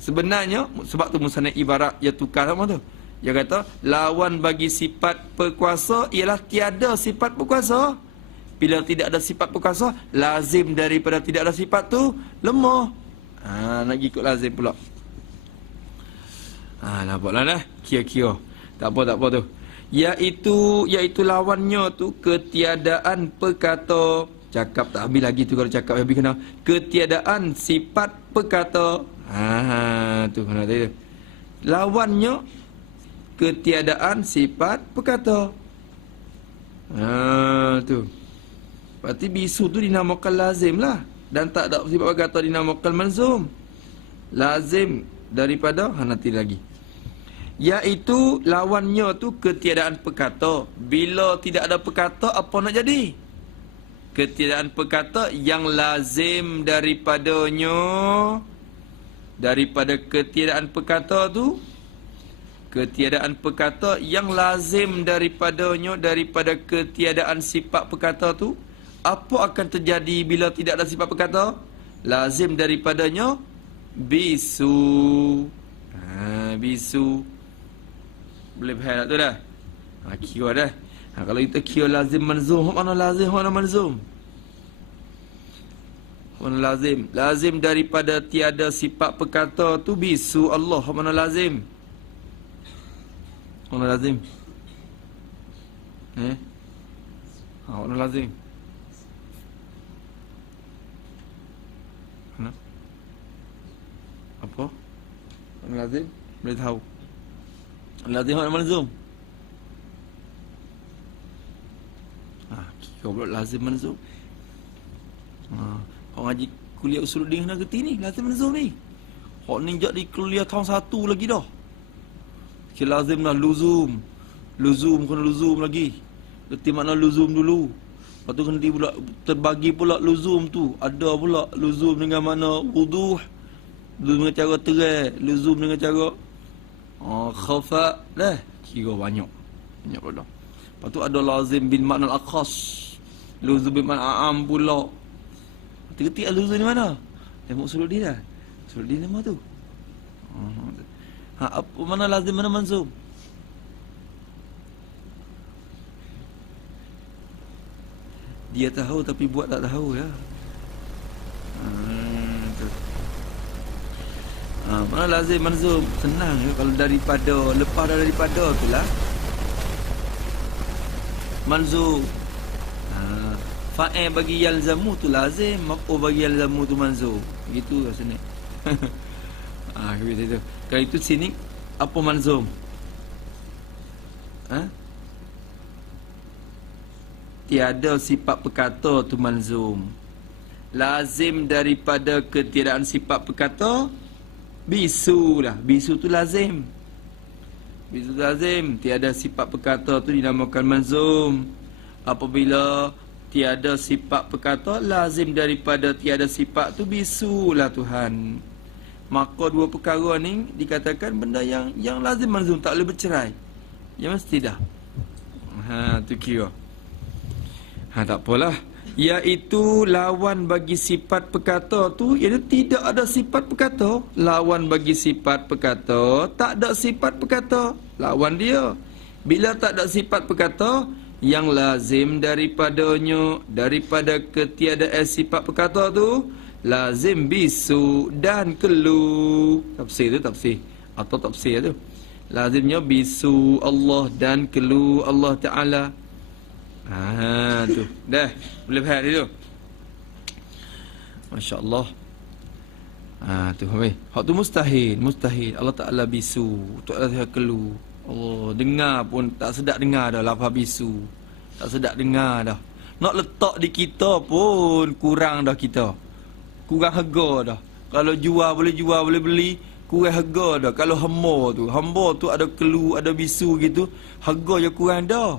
Sebenarnya, sebab tu musannaf ibarat dia tukar sama tu. Dia kata, lawan bagi sifat perkuasa ialah tiada sifat perkuasa. Bila tidak ada sifat perkuasa, lazim daripada tidak ada sifat tu lemah. Nak ikut lazim pula. Nampaklah dah. Kira-kira. Tak apa tu. Iaitu lawannya tu ketiadaan perkata. Cakap tak habis lagi tu kalau cakap habis kena. Ketiadaan sifat perkata. Tu kena tadi tu. Lawannya ketiadaan sifat perkata. Tu. Berarti bisu tu dinamakan lazim lah. Dan tak ada sifat perkata dinamakan manzum. Lazim daripada nanti lagi. Iaitu lawannya tu ketiadaan perkata. Bila tidak ada perkata, apa nak jadi? Ketiadaan perkata yang lazim daripadanya, daripada ketiadaan perkata tu, ketiadaan perkata yang lazim daripadanya, daripada ketiadaan sifat perkata tu, apa akan terjadi bila tidak ada sifat perkata? Lazim daripadanya bisu. Bisu. Boleh faham tak tu dah? Kira dah. Kalau kita kira lazim manzum, mana lazim, mana manzum? Mana lazim? Lazim daripada tiada sifat perkata tu bisu Allah. Mana lazim? Mana lazim? Mana lazim? Mana? Apa? Mana lazim? Boleh tahu. Lazim mana manzum? Kira pula lazim manzum. Orang ngaji kuliah usuluddin kena kerti ni, lazim manzum ni. Hak ni jadi kuliah tahun 1 lagi dah. Kira lazim lah luzum. Luzum kena luzum lagi. Kerti makna luzum dulu. Lepas tu kena pula terbagi pula luzum tu. Ada pula luzum dengan makna wuduh. Luzum dengan cara terang, luzum dengan cara khafa. Dah kira banyak. Banyak pula. Lepas tu ada lazim bin makna al-akhas. Luzum bin makna am pula. Ketik luzum di mana? Tengok usuluddin dah. Usuluddin nama tu. Apa mana lazim, mana manzum? Dia tahu tapi buat tak tahu ya. Mana lazim, manzum? Senang ya kalau daripada, lepas daripada itulah manzum. Fa'il bagi yalzamu tu lazim, maf'ul bagi yalzamu tu manzum. Begitu lah sini. Begitu. Kalau itu sini apa manzum? Tiada sifat perkata tu manzum. Lazim daripada ketiadaan sifat perkata bisu lah. Bisu tu lazim. Bisu tu lazim. Tiada sifat perkata tu dinamakan manzum. Apabila tiada sifat perkata, lazim daripada tiada sifat tu bisu lah Tuhan. Maka dua perkara ni dikatakan benda yang lazim manzum, tak boleh bercerai. Ya mesti dah. Tu kira. Tak apalah. Iaitu lawan bagi sifat perkata tu, iaitu tidak ada sifat perkata. Lawan bagi sifat perkata, tak ada sifat perkata. Lawan dia. Bila tak ada sifat perkata, yang lazim daripadanya, daripada ketiadaan sifat perkata tu, lazim bisu dan kelu. Tafsir tu tafsir. Atau tafsir tu. Lazimnya bisu Allah dan kelu Allah Ta'ala. Tu. Dah. Boleh faham tu. Masya Allah. Tu habis. Hak tu mustahil. Mustahil. Allah Ta'ala bisu. Allah Ta'ala kelu. Allah, dengar pun tak sedap dengar dah lafaz bisu. Tak sedap dengar dah. Nak letak di kita pun kurang dah kita. Kurang harga dah. Kalau jual boleh beli. kurang harga dah. Kalau hamba tu ada kelu, ada bisu gitu, harga je kurang dah.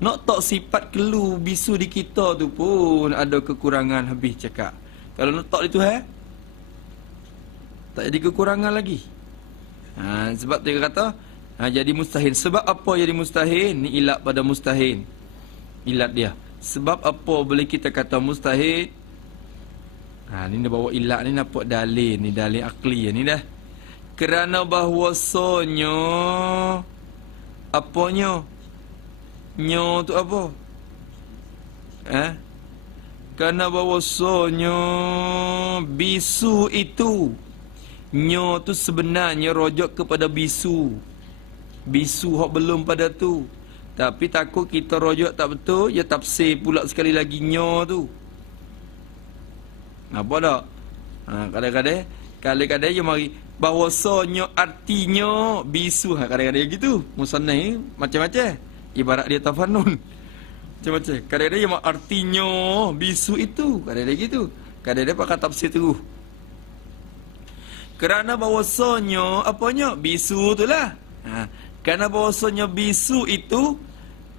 Nak tak sifat kelu bisu di kita tu pun ada kekurangan habis cakap. Kalau nak tak itu tak jadi kekurangan lagi. Sebab dia kata jadi mustahil. Sebab apa jadi mustahil? Ni ilat pada mustahil. Ilat dia. Sebab apa boleh kita kata mustahil? Ni dia bawa ilat ni nampak dalil. Ni dalil akli ni dah. Kerana bahawasanya apanya? Nyo tu apa? Kerana bahawasanya bisu itu, nyo tu sebenarnya rojok kepada bisu. Bisu hak belum pada tu. Tapi takut kita rojok tak betul, ya tafsir pula sekali lagi nyo tu. Apa tak? Kadang-kadang dia mari bahawasanya artinya bisu. Kadang-kadang gitu. Musannaf ni macam-macam. Ibarat dia tafanun. Macam-macam. Kadang-kadang dia artinya bisu itu. Kadang-kadang gitu. Kadang-kadang pakai tafsir terus. Kerana bahawasanya apanya? Bisu tu lah. Kerana bahawasanya bisu itu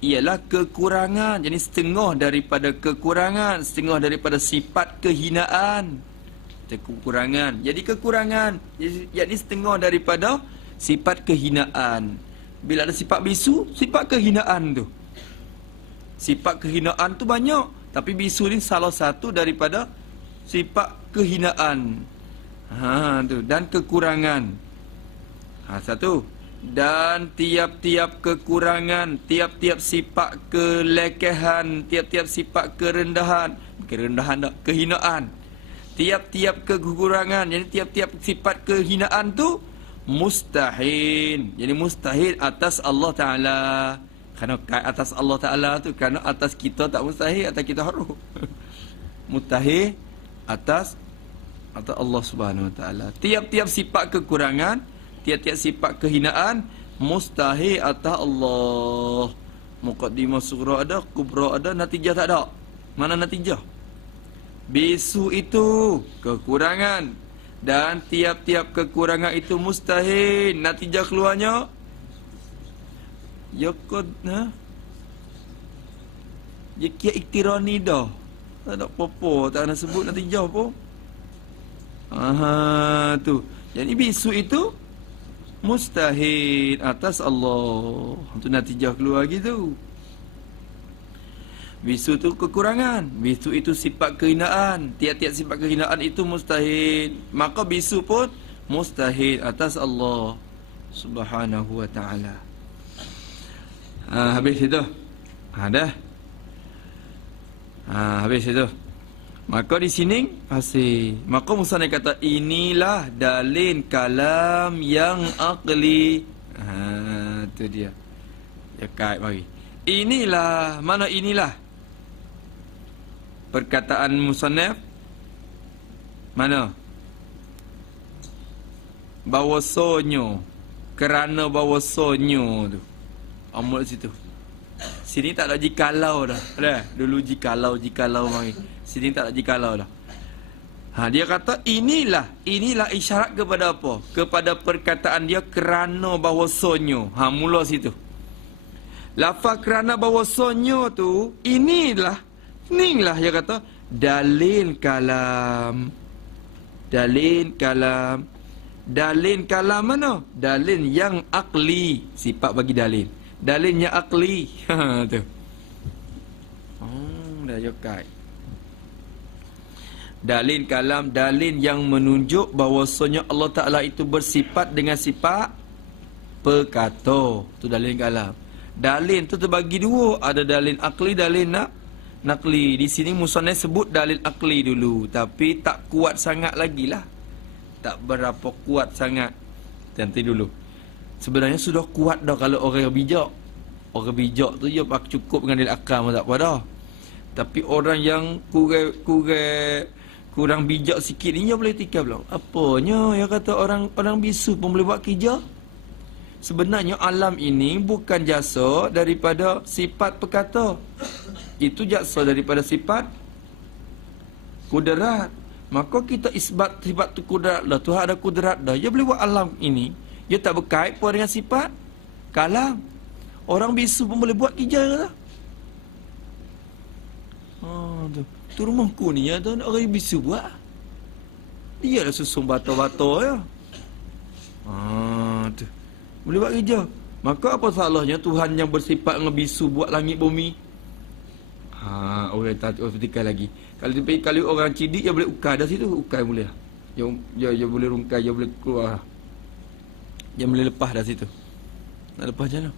ialah kekurangan. Jadi setengah daripada kekurangan, setengah daripada sifat kehinaan. Kekurangan. Jadi kekurangan. Jadi setengah daripada sifat kehinaan. Bila ada sifat bisu, sifat kehinaan tu. Sifat kehinaan tu banyak. Tapi bisu ni salah satu daripada sifat kehinaan. Tu. Dan kekurangan. Satu. Dan tiap-tiap kekurangan, tiap-tiap sifat kelekehan, tiap-tiap sifat kerendahan. Kerendahan tak? Kehinaan. Tiap-tiap kekurangan, jadi tiap-tiap sifat kehinaan tu mustahil. Jadi mustahil atas Allah Ta'ala. Kerana atas Allah Ta'ala tu, kerana atas kita tak mustahil, atas kita harus. Mustahil atas Allah Subhanahu Wa Ta'ala. Tiap-tiap sifat kekurangan, tiap-tiap sifat kehinaan mustahil atas Allah. Muqaddimah surah ada, kubra ada, natijah tak ada. Mana natijah? Bisu itu kekurangan. Dan tiap-tiap kekurangan itu mustahil. Natijah keluarnya yakad Yakia iktirani dah. Tak ada apa-apa, tak nak sebut natijah pun. Tu. Jadi bisu itu mustahil atas Allah. Itu natijah keluar gitu. Bisu itu kekurangan. Bisu itu sifat kehinaan. Tiap-tiap sifat kehinaan itu mustahil. Maka bisu pun mustahil atas Allah Subhanahu Wa Ta'ala. Habis itu. Dah. Habis itu. Maka di sini maka musannaf kata inilah dalil kalam yang akli. Itu dia. Ya kait mari. Inilah, mana inilah? Perkataan musannaf mana? Bahawasanya, kerana bahawasanya tu. Amul situ. Sini tak ada jikalau dah. Dulu jikalau mari. Sini tak ada jikalau dah. Dia kata inilah isyarat kepada apa? Kepada perkataan dia kerana bahawasanya. Mula situ. Lafaz kerana bahawasanya tu inilah dia kata dalil kalam. Dalil kalam mana? Dalil yang akli. Sifat bagi dalil. Dalil yang akli. Tu. Dah yokai. Dalil kalam, dalil yang menunjuk bahawasanya Allah Ta'ala itu bersifat dengan sifat perkata. Tu dalil kalam. Dalil tu terbagi dua. Ada dalil akli, dalil nakli. Di sini musannaf sebut dalil akli dulu. Tapi tak kuat sangat lagi lah. Tak berapa kuat sangat. Nanti dulu. Sebenarnya sudah kuat dah kalau orang bijak. Orang bijak tu dia cukup dengan dalil akal tak apa dah. Tapi orang yang kurang bijak sikit ni dia boleh tikam lah. Apanya yang kata orang bisu pun boleh buat kerja? Sebenarnya alam ini bukan jasa daripada sifat perkata. Itu jasa daripada sifat kudrat. Maka kita isbat sifat tu kudrat dah. Tuhan ada kudrat dah. Dia boleh buat alam ini. Dia tak berkait pun dengan sifat kalam. Orang bisu pun boleh buat hijau lah. Tu rumahku ni ada orang bisu buat. Dia dah susun bata-bata ya. Tu. Boleh buat hijau. Maka apa salahnya Tuhan yang bersifat dengan bisu buat langit bumi? Orang tak vertikal lagi. Kalau orang cidik dia boleh ukar dah situ, ukar boleh. Dia boleh rungkai, dia boleh keluar. Dia boleh lepas dah situ. Nak lepas macam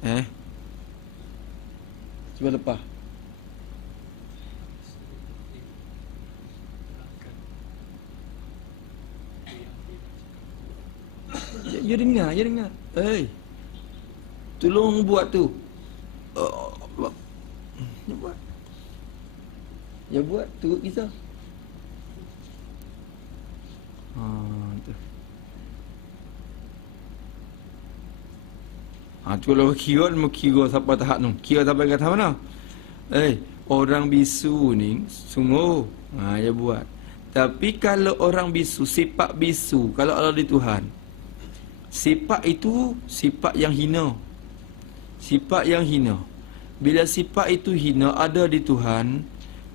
mana? Cuba lepas. Ya dengar, ya dengar. Tolong buat tu. Ya buat. Ya buat turut kita. Tu. Tu kalau kira siapa tahap tu. Kira sampai ke tahap mana? Orang bisu ni sungguh. Ya buat. Tapi kalau orang bisu, sifat bisu, kalau ada di Tuhan, sifat itu sifat yang hina. Sifat yang hina. Bila sifat itu hina ada di Tuhan,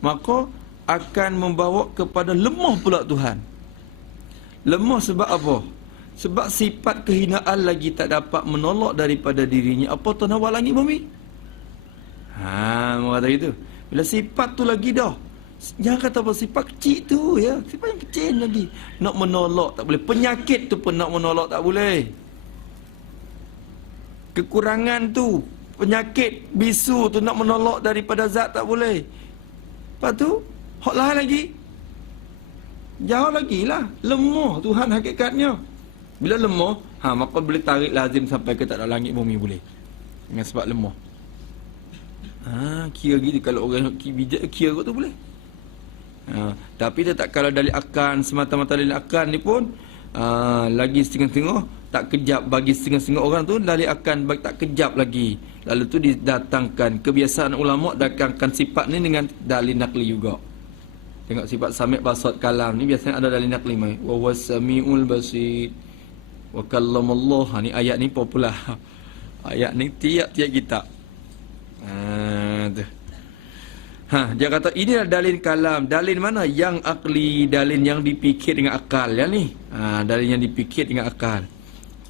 maka akan membawa kepada lemah pula Tuhan. Lemah sebab apa? Sebab sifat kehinaan lagi tak dapat menolak daripada dirinya. Apa tu nak buat langit bumi? Orang kata gitu. Bila sifat tu lagi dah, jangan kata apa sifat kecil tu ya. Sifat yang kecil lagi. Nak menolak tak boleh. Penyakit tu pun nak menolak tak boleh. Kekurangan tu, penyakit bisu tu nak menolak daripada zat tak boleh. Lepas tu, hak lain lagi. Jauh lagi lah. Lemah Tuhan hakikatnya. Bila lemah, maka boleh tarik lazim sampai ke tak ada langit bumi boleh. Dengan sebab lemah. Kira gitu kalau orang bijak kira kot tu boleh. Tapi dia tak kalau dalil akan semata-mata dalil akan ni pun lagi setengah-setengah tak kejap bagi setengah-setengah orang tu dalil akan bagi tak kejap lagi. Lalu tu didatangkan kebiasaan ulama datangkan sifat ni dengan dalil nakli juga. Tengok sifat samik basat kalam ni biasanya ada dalil nakli mai. Wa wasamiul basir. Wa kallamallah. Ni ayat ni popular. Ayat ni tiap-tiap kitab. Dia kata inilah dalil kalam. Dalil mana? Yang akli, dalil yang dipikir dengan akal ya ni. Dalil yang dipikir dengan akal.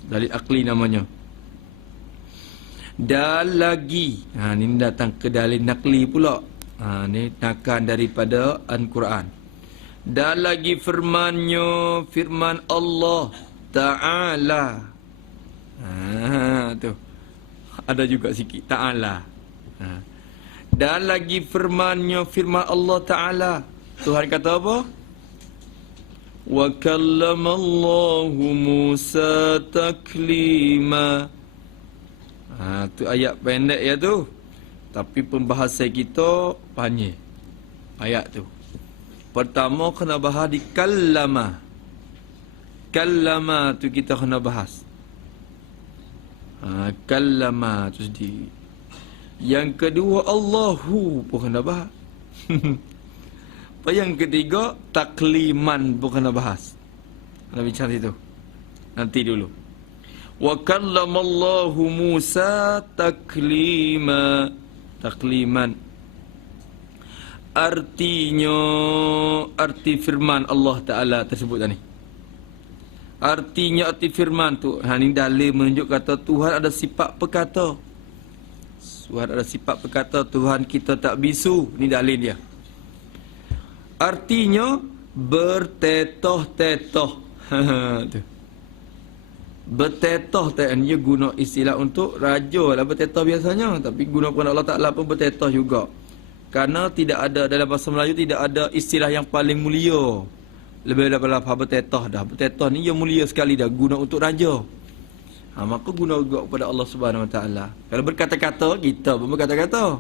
Dalil akli namanya. Dan lagi ni datang ke dalil nakli pula. Ni nakan daripada Al-Quran. Dan lagi firmannya, firman Allah Ta'ala. Tu. Ada juga sikit Ta'ala. Dan lagi firmannya, firman Allah Ta'ala. Tuhan kata apa? Wa kallamallahu Musa taklima. Tu ayat pendek ya tu. Tapi pembahasan kita panjang. Ayat tu. Pertama kena bahas di kallama. Kallama tu kita kena bahas. Kallama tu sendiri. Yang kedua Allahu pun kena bahas. Yang ketiga takliman pun kena bahas. Kena bincang situ. Nanti dulu. Wa kallamallahu Musa taklima. Takliman. Artinya arti firman Allah Ta'ala tersebut tadi. Artinya arti firman tu ni dalil menunjuk kata Tuhan ada sifat perkata. Tuhan ada sifat perkata. Tuhan kita tak bisu. Ni dalil dia. Artinya bertetoh-tetoh. Bertetoh dia guna istilah untuk raja lah bertetoh biasanya. Tapi guna pun Allah Ta'ala pun bertetoh juga. Kerana tidak ada dalam bahasa Melayu tidak ada istilah yang paling mulia lebih daripada bertetoh dah. Bertetoh ni yang mulia sekali dah guna untuk raja. Maka guna juga kepada Allah Subhanahu Wa Taala. Kalau berkata-kata kita pun berkata-kata.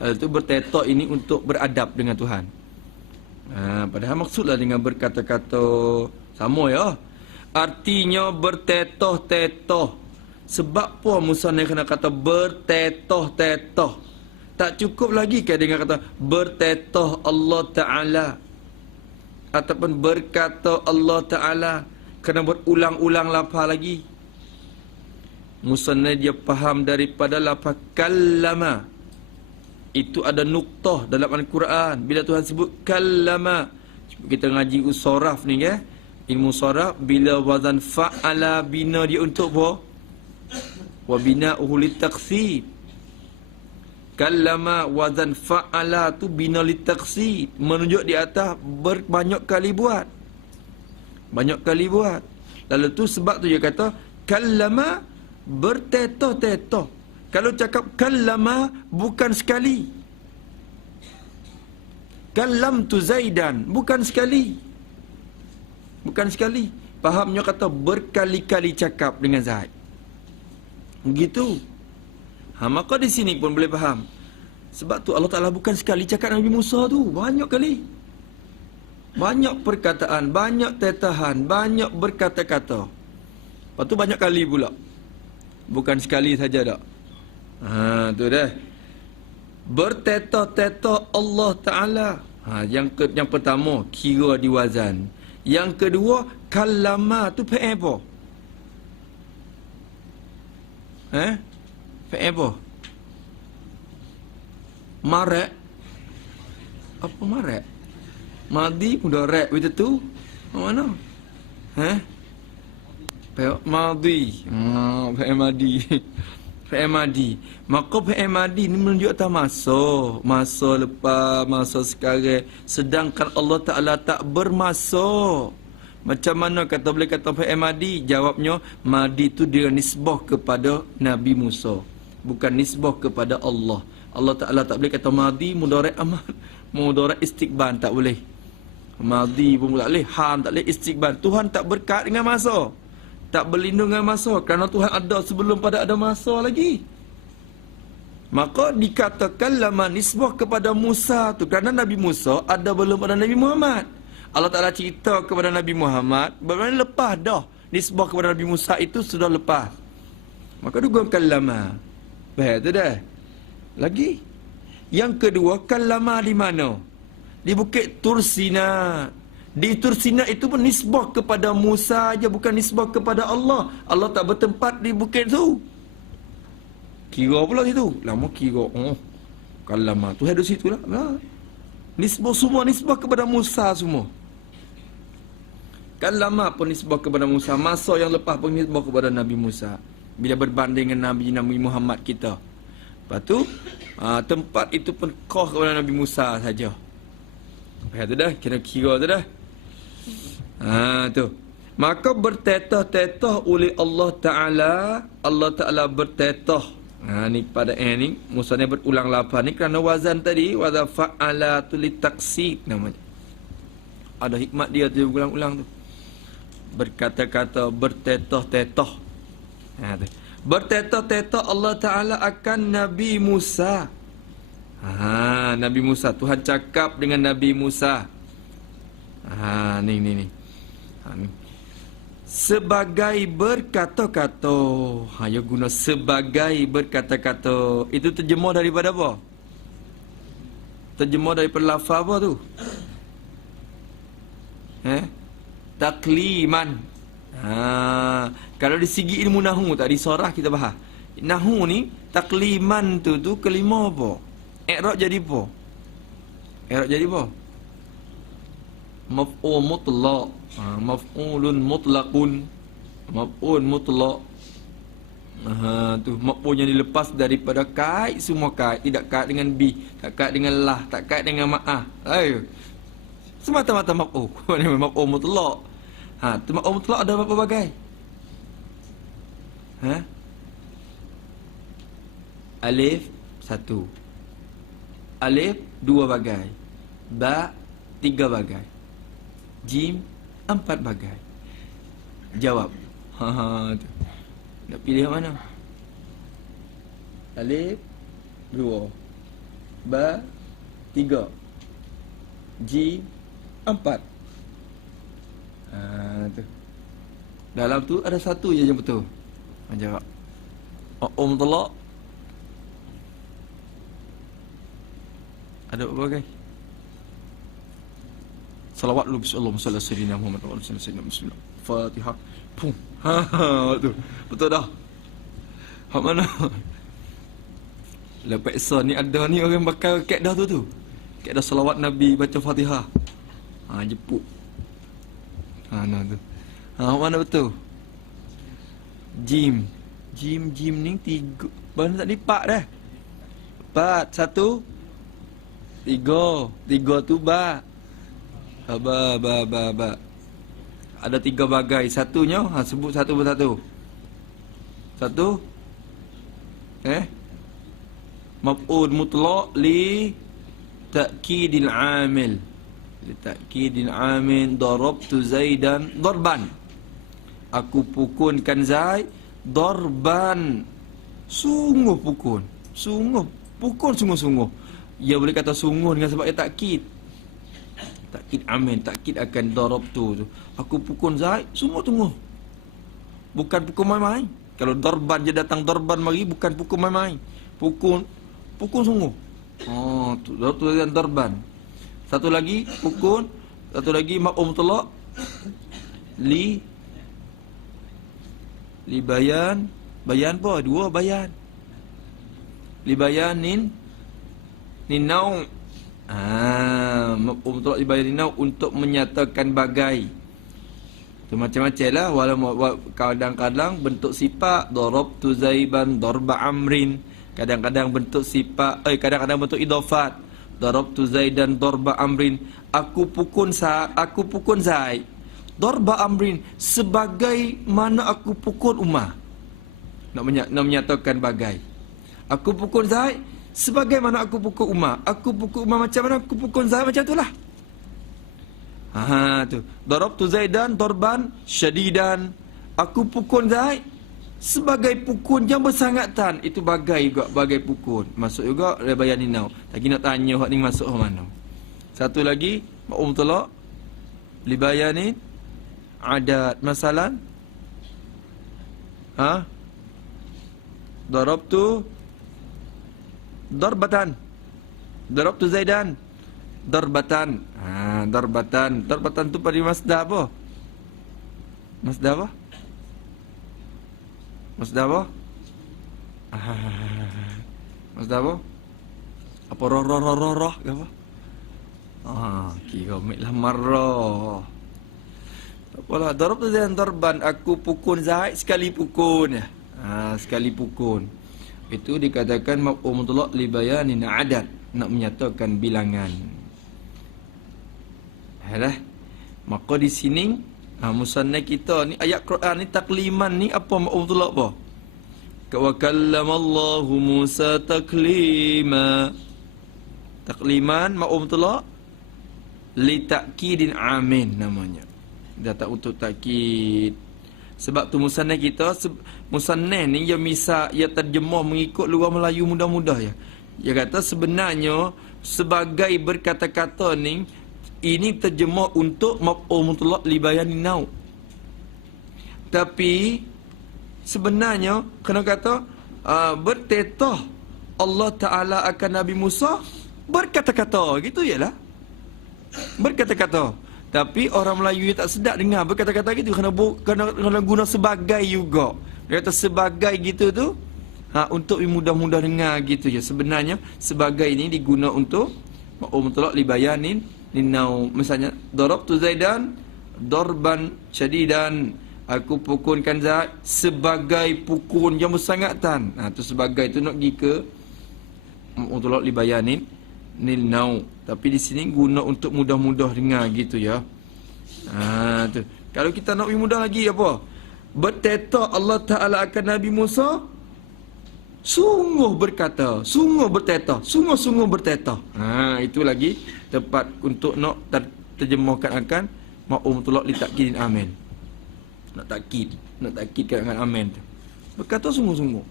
Lalu tu bertetoh ini untuk beradab dengan Tuhan. Padahal maksudlah dengan berkata-kata sama ya. Artinya bertetoh-tetoh. Sebab apa Musa ni kena kata bertetoh-tetoh? Tak cukup lagi ke dengan kata bertetah Allah Ta'ala ataupun berkata Allah Ta'ala, kena berulang-ulang lafaz lagi. Musannaf dia faham daripada lafaz kallama. Itu ada nuktah dalam Al-Quran. Bila Tuhan sebut kallama, kita ngaji usaraf ni ya. Ilmu saraf, bila wazan fa'ala bina dia untuk apa? Wa bina'uhu litaqsid. Kallama wazan fa'ala tu bina litaqsid, menunjuk di atas banyak kali buat. Banyak kali buat. Lalu tu sebab tu dia kata kallama bertetah-tetah. Kalau cakap kallama bukan sekali. Kallam tu Zaidan bukan sekali. Bukan sekali. Fahamnya kata berkali-kali cakap dengan Zaid. Begitu. Maka di sini pun boleh faham. Sebab tu Allah Ta'ala bukan sekali cakap Nabi Musa tu. Banyak kali. Banyak perkataan, banyak tetahan, banyak berkata-kata. Lepas tu banyak kali pula. Bukan sekali saja tak. Tu dah. Bertetah-tetah Allah Ta'ala. Yang pertama, kira di wazan. Yang kedua, kalama tu fi'il apa? Fi'il apa? Marak. Apa marak? Madi mudarat begitu tu. Mana? Fi'il madi. Fi'il madi. Fi'il madi. Maka fi'il madi ni menunjuk atas masa. Masa lepas, masa sekarang. Sedangkan Allah Ta'ala tak bermasa. Macam mana boleh kata fi'il madi? Jawabnya, madi tu dia nisbah kepada Nabi Musa. Bukan nisbah kepada Allah. Allah Ta'ala tak boleh kata madi, mudarat amal. Mudarat istiqbal tak boleh. Madi pun tak boleh. Ham tak boleh, istiqbal. Tuhan tak berkat dengan masa. Tak berlindung dengan masa. Kerana Tuhan ada sebelum pada ada masa lagi. Maka dikatakan lama nisbah kepada Musa tu. Kerana Nabi Musa ada belum pada Nabi Muhammad. Allah Ta'ala cerita kepada Nabi Muhammad, bermakna lepas dah. Nisbah kepada Nabi Musa itu sudah lepas. Maka digunakan lama. Baik tu dah. Lagi. Yang kedua, kalama di mana? Di Bukit Tursina. Di Tursina itu pun nisbah kepada Musa aja, bukan nisbah kepada Allah. Allah tak bertempat di bukit tu. Kira pula situ. Lama kira. Kalama tu ada situ lah. Nisbah semua, nisbah kepada Musa semua. Kalama pun nisbah kepada Musa. Masa yang lepas pun nisbah kepada Nabi Musa. Bila berbanding dengan Nabi Muhammad kita. Lepas tu, tempat itu pun kau kepada Nabi Musa saja. Tu dah, kira-kira tu dah. Tu. Maka bertetah-tetah oleh Allah Ta'ala. Allah Ta'ala bertetah. Ni pada ni Musa ni berulang lafaz ni kerana wazan tadi wazan fa'ala tu litaqsid namanya. Ada hikmat dia tu berulang-ulang tu. Berkata-kata bertetah-tetah. Tu. Bertetah-tetah Allah Ta'ala akan Nabi Musa. Nabi Musa, Tuhan cakap dengan Nabi Musa. Ni. Ni. Sebagai berkata-kata. Dia guna sebagai berkata-kata. Itu terjemah daripada apa? Terjemah daripada lafaz apa tu? Takliman. Kalau di segi ilmu nahu tak disarah kita bahas. Nahu ni takliman tu kelima apa? I'rab jadi apa? I'rab jadi apa? Maf'ul mutlaq. Maf'ulun mutlaqun. Maf'ul mutlaq. Tu maf'ul yang dilepas daripada kait, semua kait, tidak kait dengan bi, tak kait dengan lah, tak kait dengan ma'ah. Ayo. Semata-mata maf'ul. Maf'ul mutlaq. Tu maf'ul mutlaq ada berapa bagai? Alif 1. Alif 2 bagai. Ba 3 bagai. Jim 4 bagai. Jawab. Tu. Nak pilih mana? Alif 2. Ba 3. Jim 4. Tu. Dalam tu ada satu je yang betul. Jawab. Mutlaq. Ada berbagai. Salawat dulu Allahumma salli ala sayyidina Muhammad wa ala sayyidina Bismillah. Fatihah. Pum. Tu. Betul dah. Hak mana? Lepas Isa ni ada ni orang bakal kaedah tu. Kaedah salawat Nabi baca Fatihah. Jeput. Nah tu. Mana betul? Jim ni 3. Baru tak lipat dah. 4 1 3 tu ba. Ba. Ada 3 bagai. Satunya sebut satu persatu. Satu maf'ul mutlaq li ta'kidil amil. Li ta'kidil amil darabtu Zaidan darban. Aku pukulkan Zaid darban. Sungguh pukul. Sungguh. Ia boleh kata sungguh dengan sebab ia takkid. Takkid amil, takkid akan darabtu tu. Aku pukul Zaid sungguh-sungguh. Bukan pukul main-main. Kalau darban je datang darban mari, bukan pukul main-main. Pukul sungguh. Tu yang darban. Satu lagi pukul, satu lagi maf'ul mutlaq li bayan apa? 2 bayan. Li bayanin nau. Maf'ul mutlaq li bayanin nau untuk menyatakan bagai. Tu macam-macam lah. Kadang-kadang bentuk sifat darabtu Zaiban darba amrin. Kadang-kadang bentuk sifat, kadang-kadang bentuk idafat. Darabtu Zaidan darba amrin. Aku pukul Zaid darba amrin, sebagai mana aku pukul Umar. Nak menyatakan bagai. Aku pukul Zaid sebagai mana aku pukul Umar. Aku pukul Umar macam mana aku pukul Zaid, macam itulah. Tu. Darabtu Zaidan darban syadidan. Aku pukul Zaid sebagai pukul yang bersangatan. Itu bagai juga, bagai pukul. Masuk juga bayanin nau. Lagi nak tanya hak ni masuk ke mana. Satu lagi maf'ul mutlaq li bayanin adat. Masalan darabtu darbatan. Darabtu Zaidan darbatan. Darbatan tu pada masdar apa? Masdar apa? Masdar apa? Apa roh ke apa? Kira miklah marrah. Apalah, darabtu Zaidan darban, aku pukul Zaid sekali pukul. Sekali pukul. Itu dikatakan maf'ul mutlaq li bayanin adad, nak menyatakan bilangan. Maka di sini musannaf kita ni ayat Quran ni takliman ni apa maf'ul mutlaq apa? Wa kallamallahu Musa taklima. Takliman maf'ul mutlaq li ta'kidin amin namanya. Dia tak untuk takkid. Sebab tu musannaf kita, musannaf ni ia terjemah mengikut luar Melayu mudah-mudah ya. Dia kata sebenarnya sebagai berkata-kata ni, ini terjemah untuk maf'ul mutlaq li bayanin nau. Tapi sebenarnya kena kata bertetah Allah Ta'ala akan Nabi Musa berkata-kata. Gitu ialah. Berkata-kata. Tapi orang Melayu tak sedap dengar berkata-kata gitu. Kena guna sebagai juga. Dia kata sebagai gitu tu untuk mudah-mudah dengar gitu je. Sebenarnya sebagai ini diguna untuk maf'ul mutlaq li bayanin ninau. Misalnya darabtu Zaidan darban syadidan. Aku pukulkan Zaid sebagai pukul yang bersangatan. Tu sebagai tu nak pergi ke maf'ul mutlaq li bayanin ninau. Tapi di sini guna untuk mudah-mudah dengar gitu ya. Tu. Kalau kita nak lebih mudah lagi apa? Bertetah Allah Ta'ala akan Nabi Musa, sungguh berkata, sungguh bertetah, sungguh-sungguh bertetah. Itu lagi tepat untuk nak terjemahkan akan maf'ul mutlaq li ta'kidin amin. Nak takkidkan dengan amin tu. Berkata sungguh-sungguh.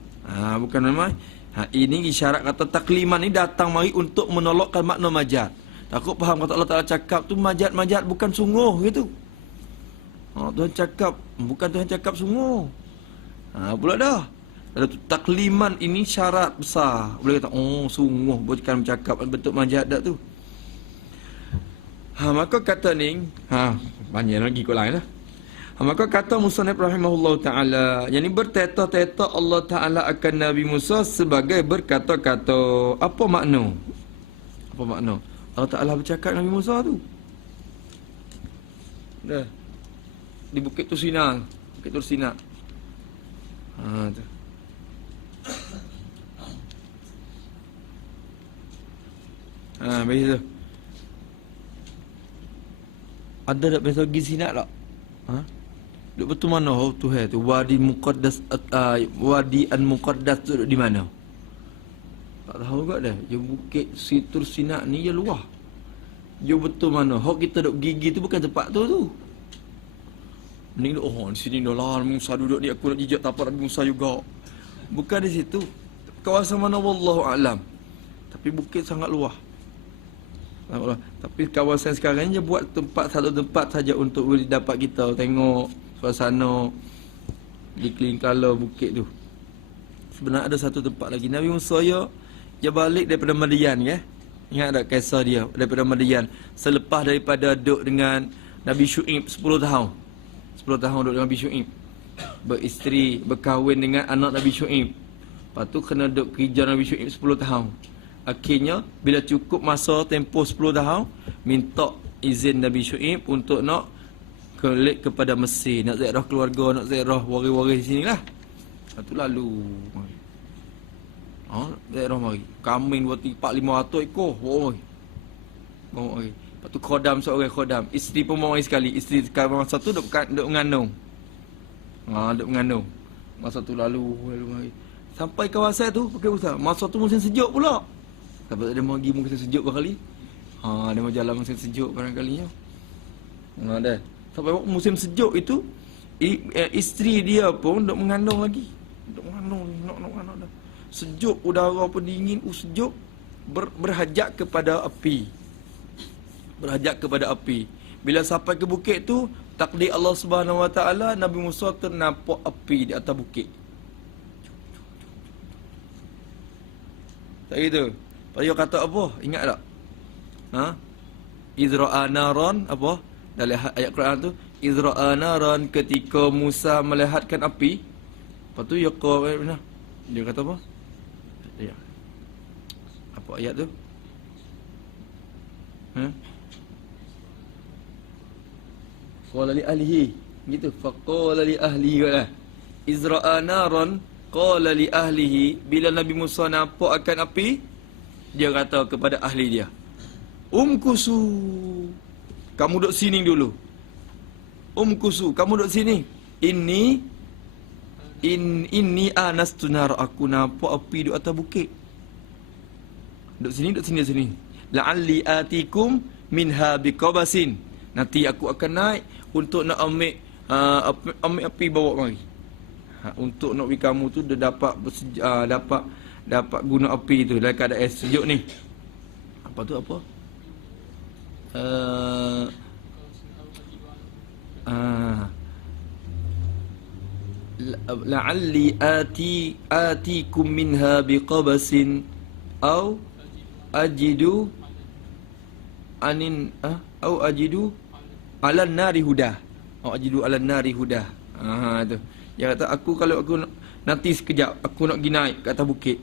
Bukan memang. Ini isyarat kata takliman ni datang mari untuk menolakkan makna majaz. Takut faham kata Allah Ta'ala cakap tu majaz bukan sungguh gitu. Tuhan cakap, bukan Tuhan cakap sungguh. Pula dah. Lalu takliman ini syarat besar. Boleh kata, oh sungguh bukan bercakap bentuk majadat tu. Maka kata ni, banyak lagi kot lain lah. Maka kata Musannif rahimahullah ta'ala, yang ni berteta-teta Allah Ta'ala akan Nabi Musa sebagai berkata-kata. Apa makna? Apa makna? Allah Ta'ala bercakap Nabi Musa tu. Dah. Di Bukit Tursina. Bukit Tursina. Tu. Bagi tu. Ada tak besok pergi Sinat tak? Duduk betul mana Tuhan tu? Wadi Muqaddas, Wadi An-Muqaddas tu duduk di mana? Tak tahu kat dah. Yang Bukit Situr Sinat ni je luar. Dia betul mana? Hak kita duduk gigi tu bukan tempat tu. Ni di sini dah lah Musa duduk ni, aku nak jijak tapak Nabi Musa juga. Bukan di situ. Kawasan mana wallahu alam. Tapi bukit sangat luas. Tapi kawasan sekarang ni dia buat satu tempat saja untuk boleh dapat kita tengok suasana di keliling kala bukit tu. Sebenarnya ada satu tempat lagi. Nabi Musa dia balik daripada Madian ya. Ingat tak kisah dia daripada Madian selepas daripada duduk dengan Nabi Syuaib 10 tahun. 10 tahun duduk dengan Nabi Syuaib. Beristeri, berkahwin dengan anak Nabi Syuaib. Lepas tu kena duduk kerja Nabi Syuaib 10 tahun. Akhirnya bila cukup masa tempoh 10 tahun, minta izin Nabi Syuaib untuk nak kelik kepada Mesir, nak ziarah keluarga, nak ziarah waris-waris di sinilah. Lepas tu lalu ziarah mari. Kambing 400-500 ekor. Oi. Bawa mari. Lepas tu khodam seorang khodam. Isteri pun bawa mari sekali. Isteri sekarang masa tu duk mengandung. Duk mengandung. Masa tu lalu mari. Sampai kawasan tu pakai usah. Masa tu musim sejuk pula. Sebab dia mau pergi musim sejuk berkali. Dia mau jalan musim sejuk barangkalinya. Dah. Sampai musim sejuk itu isteri dia pun duk mengandung lagi. Duk mengandung, nak mengandung dah. Sejuk, udara pun dingin, sejuk, berhajat kepada api. Berhajat kepada api. Bila sampai ke bukit tu, takdir Allah Subhanahu Wa Taala, Nabi Musa ternampak api di atas bukit. Tak gitu. Dia kata apa? Ingat tak? Izra'a naran apa? Dalam ayat Quran tu, Izra'a naran ketika Musa melihatkan api. Lepas tu dia kata apa? Ya. Apa ayat tu? Qala li ahlihi. Gitu. Faqala li ahlihi lah. Izra'a naran qala li ahlihi. Bila Nabi Musa nampak akan api, dia kata kepada ahli dia, Umkusu, kamu duduk sini dulu. Umkusu, kamu duduk sini. Inni anastu nar, aku nampak api di atas bukit. Duduk sini. La'alli atikum minha biqabasin. Nanti aku akan naik untuk nak ambil api bawa mari. Untuk nak pergi kamu tu dia dapat guna api tu dalam keadaan sejuk ni. Apa tu apa? La'alli atikum minha biqabasin au ajidu ajidu ala nari huda. Ajidu ala nari huda. Tu. Dia kata kalau aku nanti sekejap aku nak pergi naik ke atas bukit.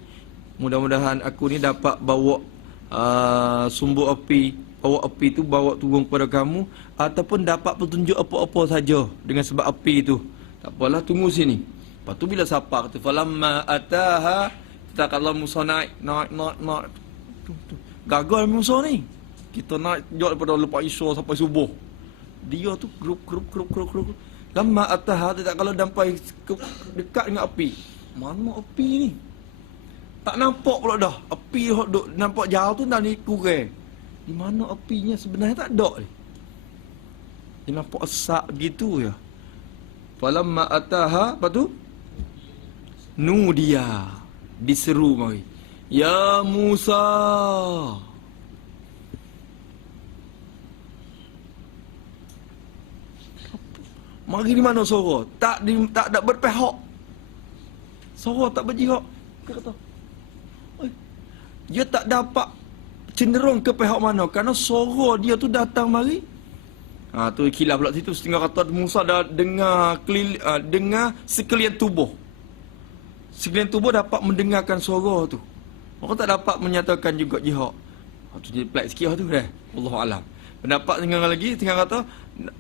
Mudah-mudahan aku ni dapat bawa sumber api, bawa api tu bawa turun kepada kamu, ataupun dapat petunjuk apa-apa saja dengan sebab api tu. Tak apalah, tunggu sini. Lepas tu bila siapa kata falamma ataha, kita kalau Musa naik. Gagal Musa ni. Kita naik jauh daripada lepas Isya sampai subuh. Dia tu grup. Lama ataha, tak kalau sampai dekat dengan api. Mana api ni? Tak nampak pula dah. Api duk nampak jauh tu dah ni kurang. Di mana apinya sebenarnya tak ada ni. Dia nampak asap gitu ya. Falamma ataha, apa tu? Nudia, diseru mari. Ya Musa. Mari di mana suara? Tak ada berpihak. Suara tak berjihad. Dia kata, oi, dia tak dapat cenderung ke pihak mana kerana suara dia tu datang mari. Tu khilaf pula situ. Setengah kata Musa dah dengar dengar sekalian tubuh. Sekalian tubuh dapat mendengarkan suara tu. Orang tak dapat menyatakan juga jihad. Tu dia pelik sikit tu dah. Wallahu alam. Pendapat tengah lagi, tengah kata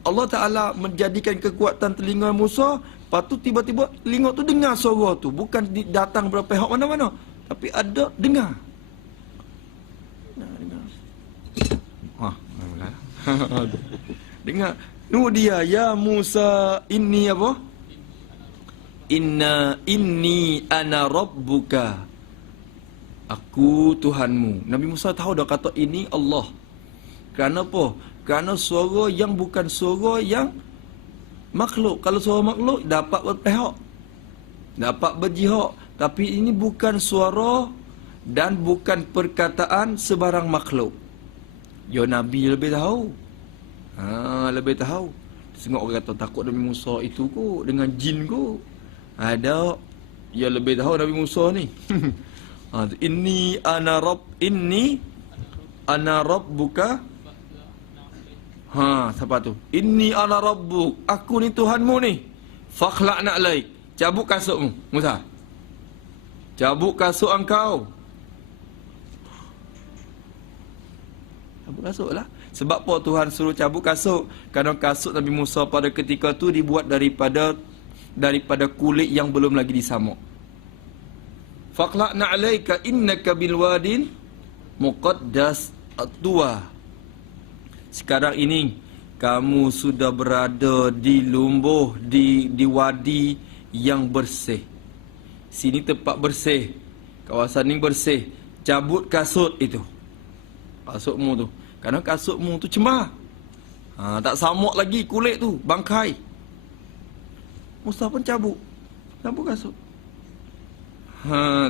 Allah Taala menjadikan kekuatan telinga Musa, lepas tu tiba-tiba telinga tu dengar suara tu, bukan datang daripada pihak mana-mana, tapi ada dengar. Dengar. Dengar. Nu dia ya Musa inni apa? Inni ana rabbuka. Aku Tuhanmu. Nabi Musa tahu dah kata ini Allah. Kerana apa? Kerana suara yang bukan suara yang makhluk. Kalau suara makhluk dapat berpihak, dapat berjihad. Tapi ini bukan suara dan bukan perkataan sebarang makhluk. Ya Nabi lebih tahu. Lebih tahu. Tengok orang kata takut Nabi Musa itu kot dengan jin kot. Ada. Ya lebih tahu Nabi Musa ni. Inni ana rabbuka. Siapa tu? Inni ana rabbuk. Aku ni Tuhanmu ni. Fakhla'na alaik. Cabut kasutmu, Musa. Cabut kasut engkau. Cabut kasut lah. Sebab apa Tuhan suruh cabut kasut? Kerana kasut Nabi Musa pada ketika tu dibuat daripada kulit yang belum lagi disamuk. Fakhla'na alaika innaka bilwadin muqaddas at-tuwa. Sekarang ini kamu sudah berada di lumbuh, di wadi yang bersih. Sini tempat bersih, kawasan ni bersih. Cabut kasut itu, kasutmu tu. Kerana kasutmu tu cemar. Tak samuk lagi kulit tu, bangkai. Musa pun cabut kasut.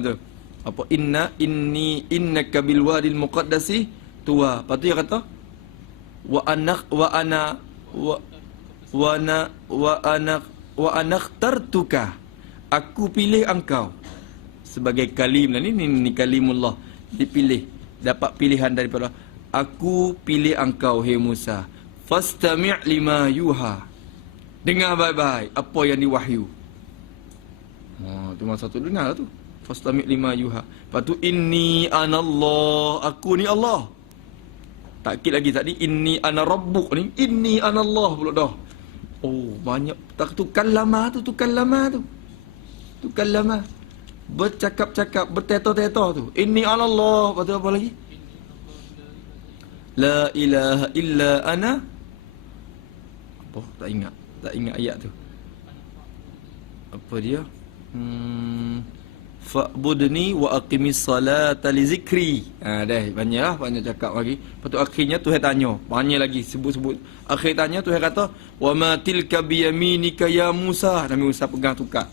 Tu. Apa innaka bil wadil muqaddasi tuwa. Lepas tu dia kata wa anakhtartuka. Aku pilih engkau sebagai kalim. Ni kalimullah, dipilih, dapat pilihan daripada aku pilih engkau hai Musa. Fastami' lima yuha. Dengar baik-baik apa yang diwahyu. Tu masa tu dengar tu. Fastami' lima yuha. Lepas tu inni anallah, aku ni Allah. Takkid lagi tadi inni ana rabbuk ni, inni anallah pula dah. Banyak tak tu kalama tu. Tu kalama. Bercakap-cakap, berteto-teto tu. Inni anallah, lepas tu apa lagi? La ilaha illa ana. Apa? Tak ingat ayat tu. Apa dia? Fa'budni wa aqimis salata li zikri. Banyak cakap lagi. Lepas tu akhirnya Tuhan tanya, banyak lagi sebut-sebut. Akhir tanya Tuhan kata, "Wa ma tilka bi yaminika ya Musa." Nabi Musa pegang tukar.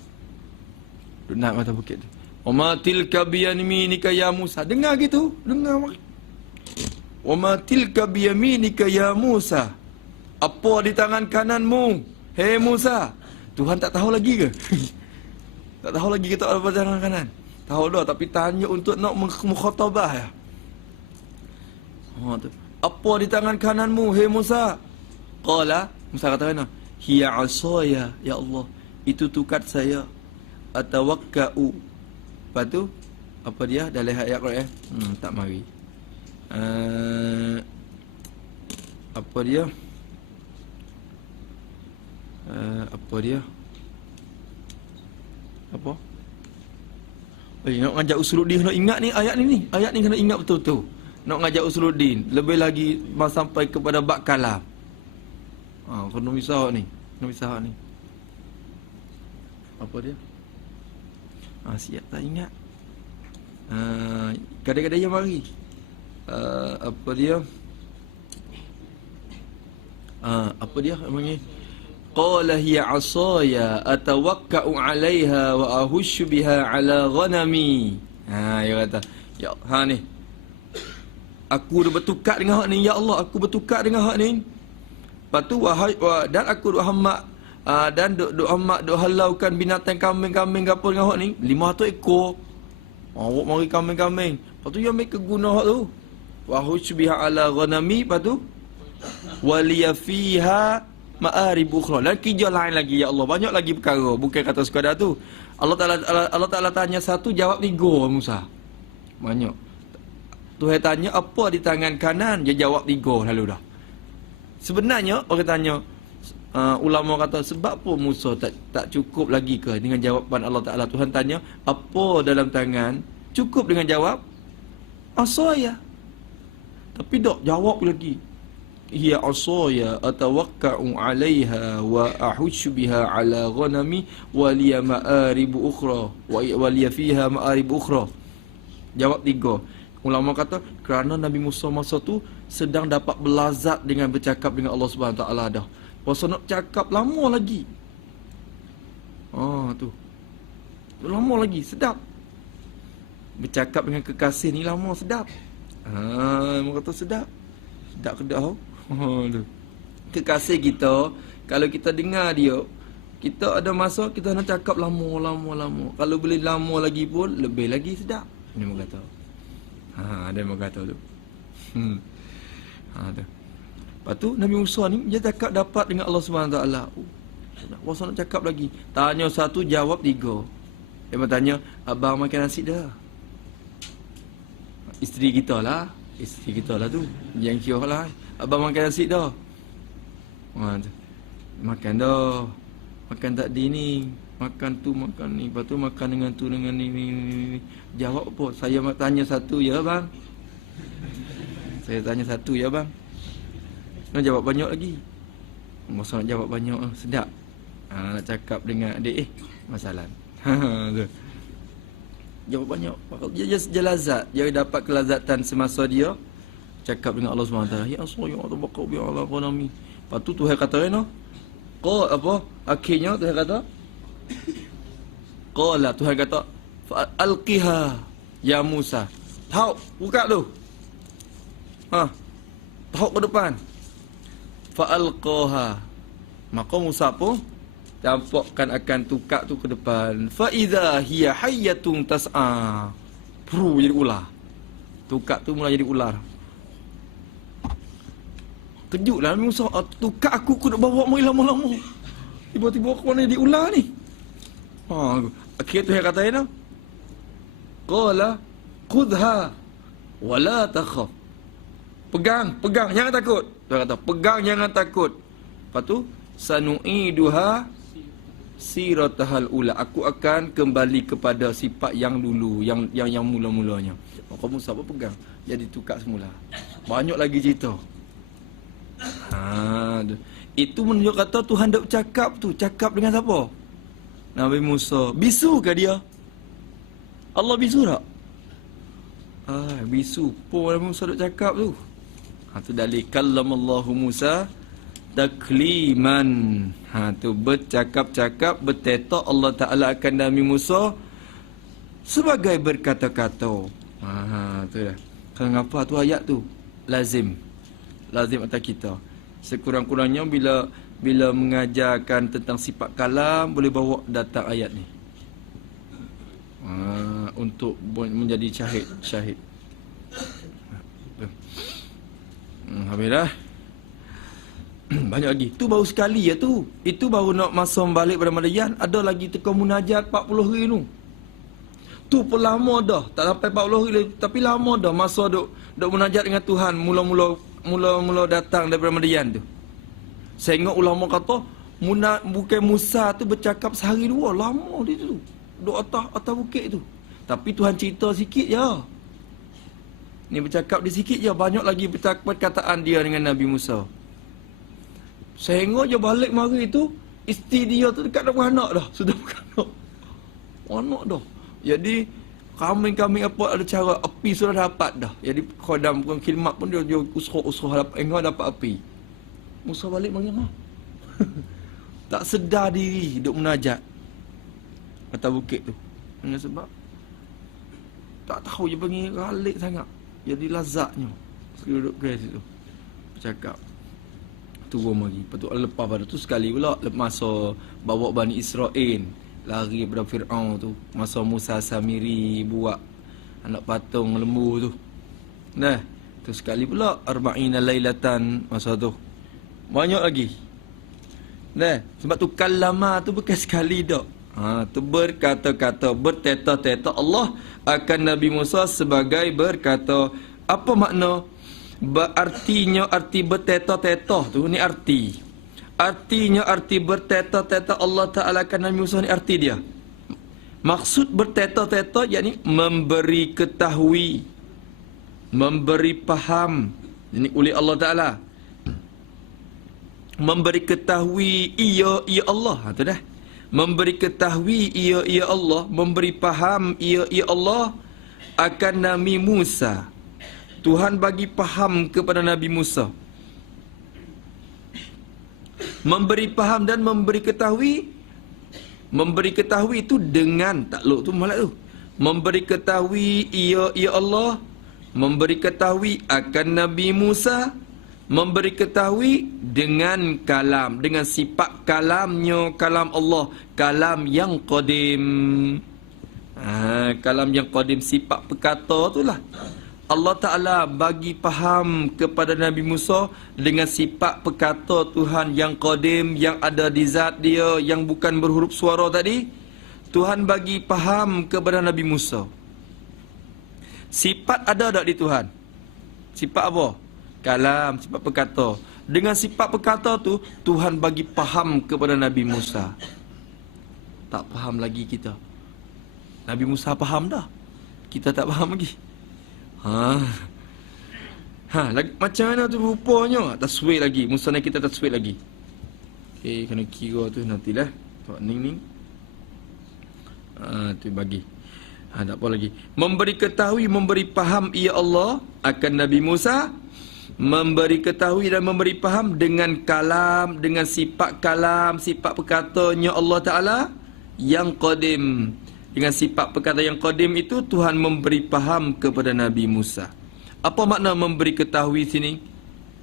Duduk mata bukit tu. "Wa ma tilka bi yaminika ya Musa." Dengar gitu, dengar mari. "Wa ma tilka bi yaminika ya Musa." Apa di tangan kananmu, hei Musa? Tuhan tak tahu lagi ke? Tak tahu lagi kita apa tangan kanan. Tahu dah, tapi tanya untuk nak mukhatabah ya. Tu. Apa di tangan kananmu, hei Musa? Qala, Musa kata mana? Hiya asaya, ya Allah. Itu tukat saya. Atawakka'u. Lepas tu, apa dia? Dah lihat ayat Quran. Tak mari. Apa dia? Apa? Nak ngajak usuluddin nak ingat ni ayat ni. Ayat ni kena ingat betul-betul. Nak ngajak usuluddin, lebih lagi sampai kepada bab kalam. Kena misah ni. Apa dia? Siap tak ingat. Kadang-kadang yang mari. Apa dia? Apa dia namanya? Qala hiya 'asaya atawakka'u 'alaiha wa ahushu biha 'ala ghanami. Dia kata, ya ni. Aku dah bertukar dengan hak ni, ya Allah, aku bertukar dengan hak ni. Lepas tu dan aku Dan duk amak, duk halaukan binatang kambing-kambing gapo dengan hak ni 500 ekor. Awak mari kambing-kambing. Lepas tu yang mereka guna hak tu. Wa husbiha ala ghanami, lepas tu waliya fiha ma'arib ukhra. Dan kerja lain lagi ya Allah, banyak lagi perkara, bukan kata sekadar tu. Allah Taala tanya satu, jawab tiga Musa. Banyak. Tuhan tanya apa di tangan kanan, dia jawab tiga lalu dah. Sebenarnya orang tanya, ulama kata sebab apa Musa tak cukup lagi ke dengan jawapan Allah Taala. Tuhan tanya apa dalam tangan, cukup dengan jawab asaya. Tapi tak jawab lagi. Hiya asaya atawakka'u 'alaiha wa ahushu biha 'ala ghanami wa liya ma'arib ukhra wa liya fiha ma'arib ukhra. Jawab tiga. Ulama kata kerana Nabi Musa masa tu sedang dapat belazat dengan bercakap dengan Allah Subhanahu taala dah. Pasal nak cakap lama lagi. Tu. Lama lagi, sedap. Bercakap dengan kekasih ni lama, sedap. Mereka kata sedap. Sedap kedah. Tu. Kekasih kita, kalau kita dengar dia, kita ada masa kita nak cakap lama. Kalau boleh lama lagi pun, lebih lagi sedap. Ini mereka kata. Ada yang kata tu. Tu. Lepas tu Nabi Musa ni dia cakap dapat dengan Allah Subhanahu taala. Puasa nak cakap lagi. Tanya satu, jawab tiga. Dia bertanya, abang makan nasi dah? Isteri kita lah tu. Yang kira lah. Abang makan nasi dah? Makan dah. Makan tak di ni. Makan tu, makan ni. Lepas tu makan dengan tu, dengan ni. Jawab apa? Saya tanya satu, ya bang? Saya tanya satu, ya bang? Nak jawab banyak lagi. Masa nak jawab banyak, sedap. Nak cakap dengan adik, masalah. Jawab banyak. Dia lazat. Dia dapat kelazatan semasa dia cakap dengan Allah SWT. Ya Allah, ya Allah, baqaw bi ala ghanami. Lepas tu Tuhan kata akhirnya Tuhan kata Tuhan kata alqiha ya Musa. Tahu, buka tu. Tahu ke depan. Fa'alqaha. Maka Musa pun tampakkan akan tukar tu ke depan. Fa idza hiya hayyatun tas'a. Jadi ular. Tukar tu mula jadi ular. Kejutlah Nabi Musa. Tukar aku nak bawa mai lama-lama. Tiba-tiba aku mana jadi ular ni. Akhirnya Tuhan kata qala khudha wala takhaf. Pegang, jangan takut. Tuhan kata, pegang, jangan takut. Lepas tu, sanu'iduha siratahal ula. Aku akan kembali kepada sifat yang dulu, yang mula-mulanya. Maka Musa apa pegang, jadi tukar semula. Banyak lagi cerita. Itu menunjuk kata Tuhan dah cakap tu. Cakap dengan siapa? Nabi Musa. Bisu ke dia? Allah bisu tak? Bisu. Apa Nabi Musa dah cakap tu? Tu dalil kallamallahu Musa takliman. Tu bercakap-cakap, bertetak Allah Ta'ala akan Nabi Musa sebagai berkata-kata. Tu dah. Kenapa tu ayat tu? Lazim atas kita. Sekurang-kurangnya bila mengajarkan tentang sifat kalam, boleh bawa datang ayat ni. Untuk menjadi syahid. Habis dah. Banyak lagi. Tu baru sekali ya tu. Itu baru nak masa balik pada Madian. Ada lagi teka munajat 40 hari tu. Tu pun lama dah. Tak sampai 40 hari tapi lama dah masa duk munajat dengan Tuhan mula-mula datang daripada Madian tu. Sehingga ulama kata bukan Musa tu bercakap sehari dua, lama dia tu. Duk atas bukit tu. Tapi Tuhan cerita sikit je. Ni bercakap dia sikit je, banyak lagi perkataan dia dengan Nabi Musa. Sehingga dia balik mari tu, isteri dia tu dekat dah beranak dah. Sudah beranak. Anak dah. Jadi kambing-kambing apa ada cara, api sudah dapat dah. Jadi khodam pun khidmat pun dia usaha dapat api. Musa balik mari tak sedar diri duk munajat atas bukit tu. Dengan sebab tak tahu dia panggil ralik sangat. Jadi lazatnya duduk ke situ bercakap. turun lagi. Lepas tu lepas pada tu sekali pula masa bawa Bani Israel lari daripada Fir'aun tu, masa Musa Samiri buat anak patung lembu tu. Nah, tu sekali pula arba'ina lailatan masa tu. Banyak lagi. Nah, sebab tu kalama tu bukan sekali dak. Tu berkata-kata, berteta-teta Allah akan Nabi Musa sebagai berkata. Apa makna? Artinya arti berteta-teta tu ni arti. Artinya arti berteta-teta Allah Ta'ala akan Nabi Musa ni arti dia. Maksud berteta-teta yakni memberi ketahui, memberi faham ini oleh Allah Ta'ala. Memberi ketahui ia Allah. Tu dah. Memberi ketahui ia Allah, memberi faham ia Allah akan Nabi Musa. Tuhan bagi faham kepada Nabi Musa. Memberi faham dan memberi ketahui. Memberi ketahui itu dengan takluk tu malak tu. Memberi ketahui ia Allah, memberi ketahui akan Nabi Musa, memberi ketahui dengan kalam, dengan sifat kalamnya, kalam Allah, kalam yang qadim. Kalam yang qadim, sifat perkata itulah. Allah Ta'ala bagi faham kepada Nabi Musa dengan sifat perkata Tuhan yang qadim, yang ada di zat dia, yang bukan berhuruf suara tadi. Tuhan bagi faham kepada Nabi Musa. Sifat ada tak di Tuhan? Sifat apa? Kalam, sifat perkata. Dengan sifat perkata tu, Tuhan bagi faham kepada Nabi Musa. Tak faham lagi kita. Nabi Musa faham dah. Kita tak faham lagi. Lagi, macam mana tu rupanya? Taswir lagi. Musa ni kita taswir lagi. Okey, kena kira tu nantilah. Tok ning. Tu bagi. Tak apa lagi. Memberi ketahui, memberi faham ia Allah akan Nabi Musa. Memberi ketahui dan memberi faham dengan kalam, dengan sifat kalam, sifat perkatanya Allah Ta'ala yang qadim. Dengan sifat perkata yang qadim itu Tuhan memberi faham kepada Nabi Musa. Apa makna memberi ketahui sini?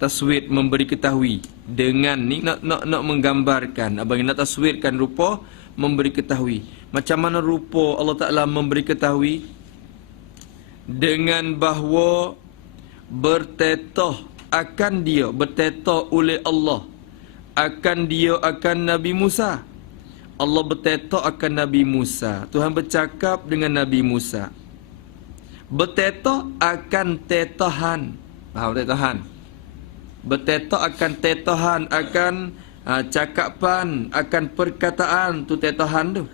Taswir, memberi ketahui. Dengan ni nak menggambarkan, abang nak taswirkan rupa memberi ketahui. Macam mana rupa Allah Ta'ala memberi ketahui? Dengan bahawa bertetah akan dia, bertetah oleh Allah akan dia, akan Nabi Musa. Allah bertetah akan Nabi Musa. Tuhan bercakap dengan Nabi Musa. Bertetah akan tetahan. Faham tetahan? Bertetah akan tetahan, akan cakapan, akan perkataan. Tu tetahan tu.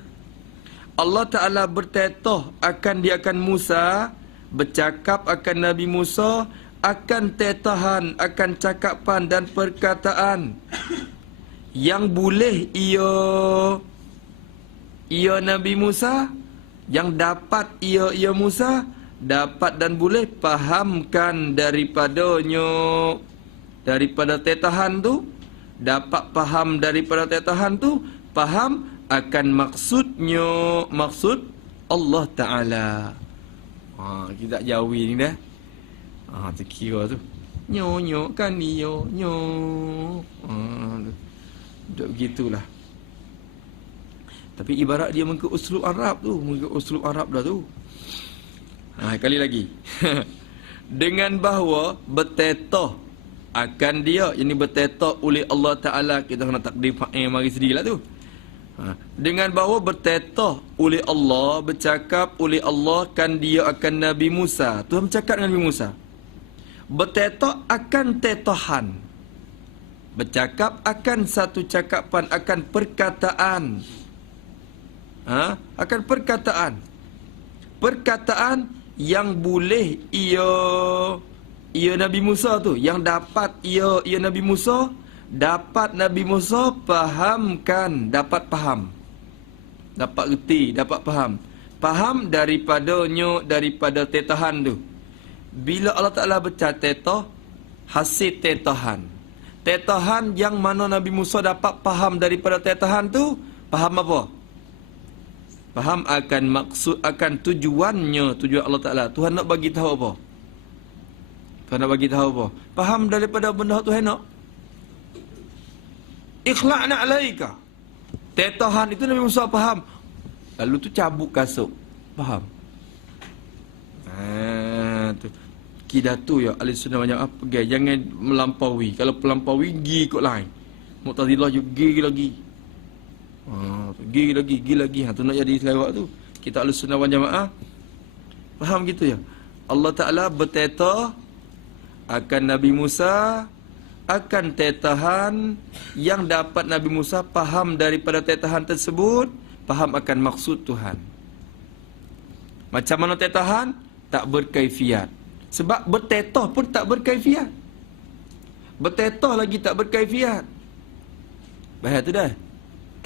Allah Ta'ala bertetah akan dia, akan Musa. Bercakap akan Nabi Musa. Akan tetahan, akan cakapan dan perkataan. Yang boleh ia Nabi Musa, yang dapat ia Musa, dapat dan boleh fahamkan daripadanya, daripada tetahan tu, dapat faham daripada tetahan tu, faham akan maksudnya, maksud Allah Ta'ala. Kita jauh ni dah. Terkira tu. Nyo kan nyo. Begitulah. Tapi ibarat dia mengikut uslub Arab tu. Mengikut uslub Arab dah tu. Kali lagi. Dengan bahawa bertetah akan dia. Ini bertetah oleh Allah Ta'ala. Kita kena takdir fa'il mari sendirilah tu. Dengan bahawa bertetah oleh Allah. Bercakap oleh Allah kan dia akan Nabi Musa. Tuhan bercakap dengan Nabi Musa. Bertetah akan tetahan. Bercakap akan satu cakapan, akan perkataan. Akan perkataan. Perkataan yang boleh ia Nabi Musa tu, yang dapat ia Nabi Musa, dapat Nabi Musa fahamkan, dapat faham. Dapat reti, dapat faham. Faham daripadanya, daripada tetahan tu. Bila Allah Ta'ala bercakap hasil tetahan. Tetahan yang mana Nabi Musa dapat faham daripada tetahan tu, faham apa? Faham akan maksud, akan tujuan Allah Ta'ala. Tuhan nak bagi tahu apa? Tuhan nak bagi tahu apa? Faham daripada benda Tuhan nak? ikhla'na alaika. Tetahan itu Nabi Musa faham. Lalu tu cabut kasut. Faham? Tu. Kidatu ya ahli sunnah banyak apa pergi. Jangan melampaui. Kalau melampaui, pergi ikut lain. Mu'tazilah juga pergi lagi. Pergi lagi. Tu nak jadi selawat tu. Kita ahli sunnah wal jamaah. Faham gitu ya? Allah Ta'ala berteta akan Nabi Musa, akan tetahan yang dapat Nabi Musa faham daripada tetahan tersebut, faham akan maksud Tuhan. Macam mana tetahan? Tak berkaifiat. Sebab bertetah pun tak berkaifiat. Bertetah lagi tak berkaifiat. Bahaya tu dah.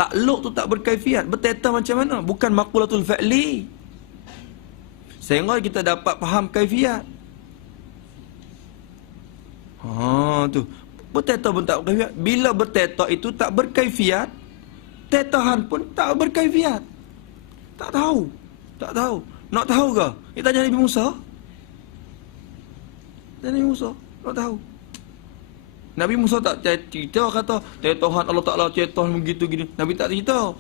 Takluk tu tak berkaifiat. Bertetah macam mana? Bukan maqulatul fa'li. Sehingga kita dapat faham kaifiat. Tu. Bertetah pun tak berkaifiat. Bila bertetah itu tak berkaifiat, tetahan pun tak berkaifiat. Tak tahu. Nak tahu ke? Kita tanya Nabi Musa. Nabi Musa nak tahu. Nabi Musa tak cerita kata tetahan Allah Ta'ala cerita begitu gini. Nabi tak cerita.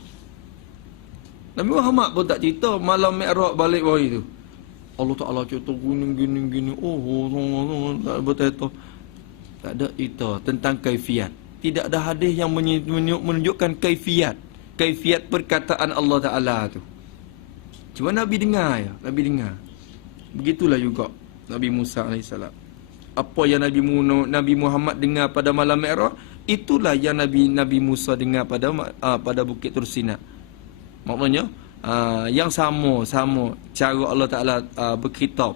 Nabi Muhammad pun tak cerita malam Mi'raj balik hari tu. Allah Ta'ala cerita gini. Tak bertetah. Tak ada cerita tentang kaifiat. Tidak ada hadis yang menunjukkan kaifiat. Kaifiat perkataan Allah Ta'ala tu. Cuma Nabi dengar ya. Nabi dengar. Begitulah juga Nabi Musa AS. Apa yang Nabi Muhammad dengar pada malam Mi'raj, itulah yang Nabi Musa dengar pada Bukit Tursina. Maknanya yang sama cara Allah Ta'ala berkitab.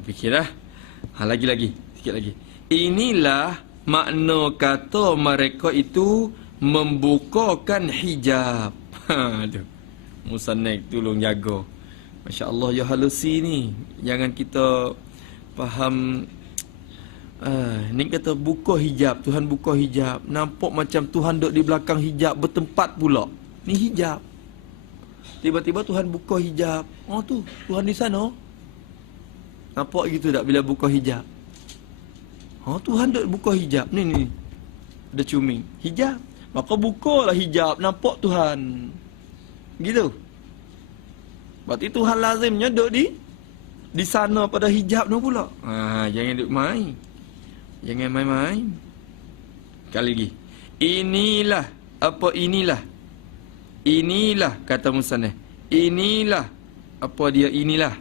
Fikirlah. Lagi sikit lagi. Inilah makna kata mereka itu membukakan hijab. Musa naik tolong jaga. Masya Allah ya halusi ni. Jangan kita faham. Ni kata buka hijab. Tuhan buka hijab. Nampak macam Tuhan duduk di belakang hijab bertempat pula. Ni hijab. Tiba-tiba Tuhan buka hijab. Tu Tuhan di sana. Nampak gitu tak bila buka hijab? Tuhan duduk buka hijab. Ni. Ada cuming. Hijab. Maka bukalah hijab. Nampak Tuhan. Gitu. Berarti Tuhan lazimnya duduk di sana pada hijab tu pula. Jangan duduk main. Jangan main-main. Kali lagi. Inilah kata musannaf. Inilah apa dia inilah.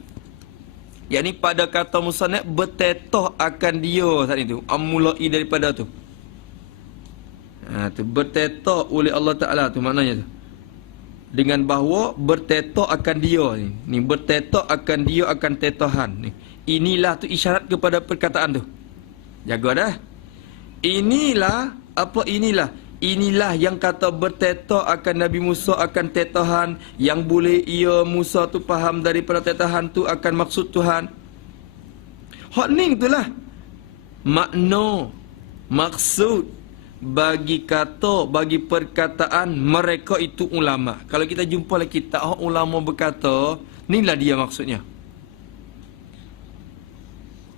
Yakni pada kata musannaf bertetah akan dia saat itu. Mulai daripada tu. Tu bertetah oleh Allah Ta'ala tu maknanya tu. Dengan bahawa bertetah akan dia ni bertetah akan dia akan tetahan ni. Inilah tu isyarat kepada perkataan tu. Jaga dah. Inilah yang kata bertetah akan Nabi Musa akan tetahan, yang boleh Musa tu faham daripada tetahan tu akan maksud Tuhan. Hak ni itulah makna maksud bagi perkataan mereka itu ulama. Kalau kita jumpa lagi kitab ulama berkata, inilah dia maksudnya.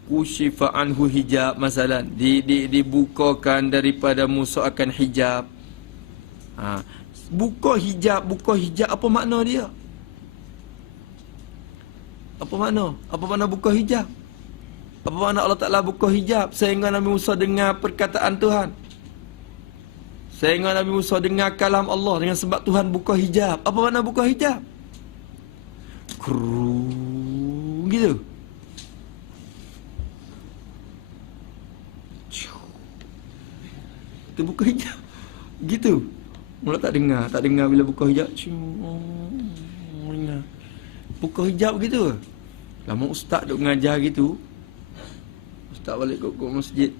Kushifa anhu hijab masalan, dibukakan daripada Musa akan hijab. Buka hijab apa makna dia? Apa makna buka hijab? Apa makna Allah Ta'ala buka hijab sehingga Nabi Musa dengar perkataan Tuhan? Sehingga Nabi Musa dengar kalam Allah dengan sebab Tuhan buka hijab. Apa makna buka hijab? Gitu. Itu buka hijab. Gitu. Mula tak dengar bila buka hijab. Buka hijab gitu. Lama ustaz duk mengajar gitu. Ustaz balik ke masjid.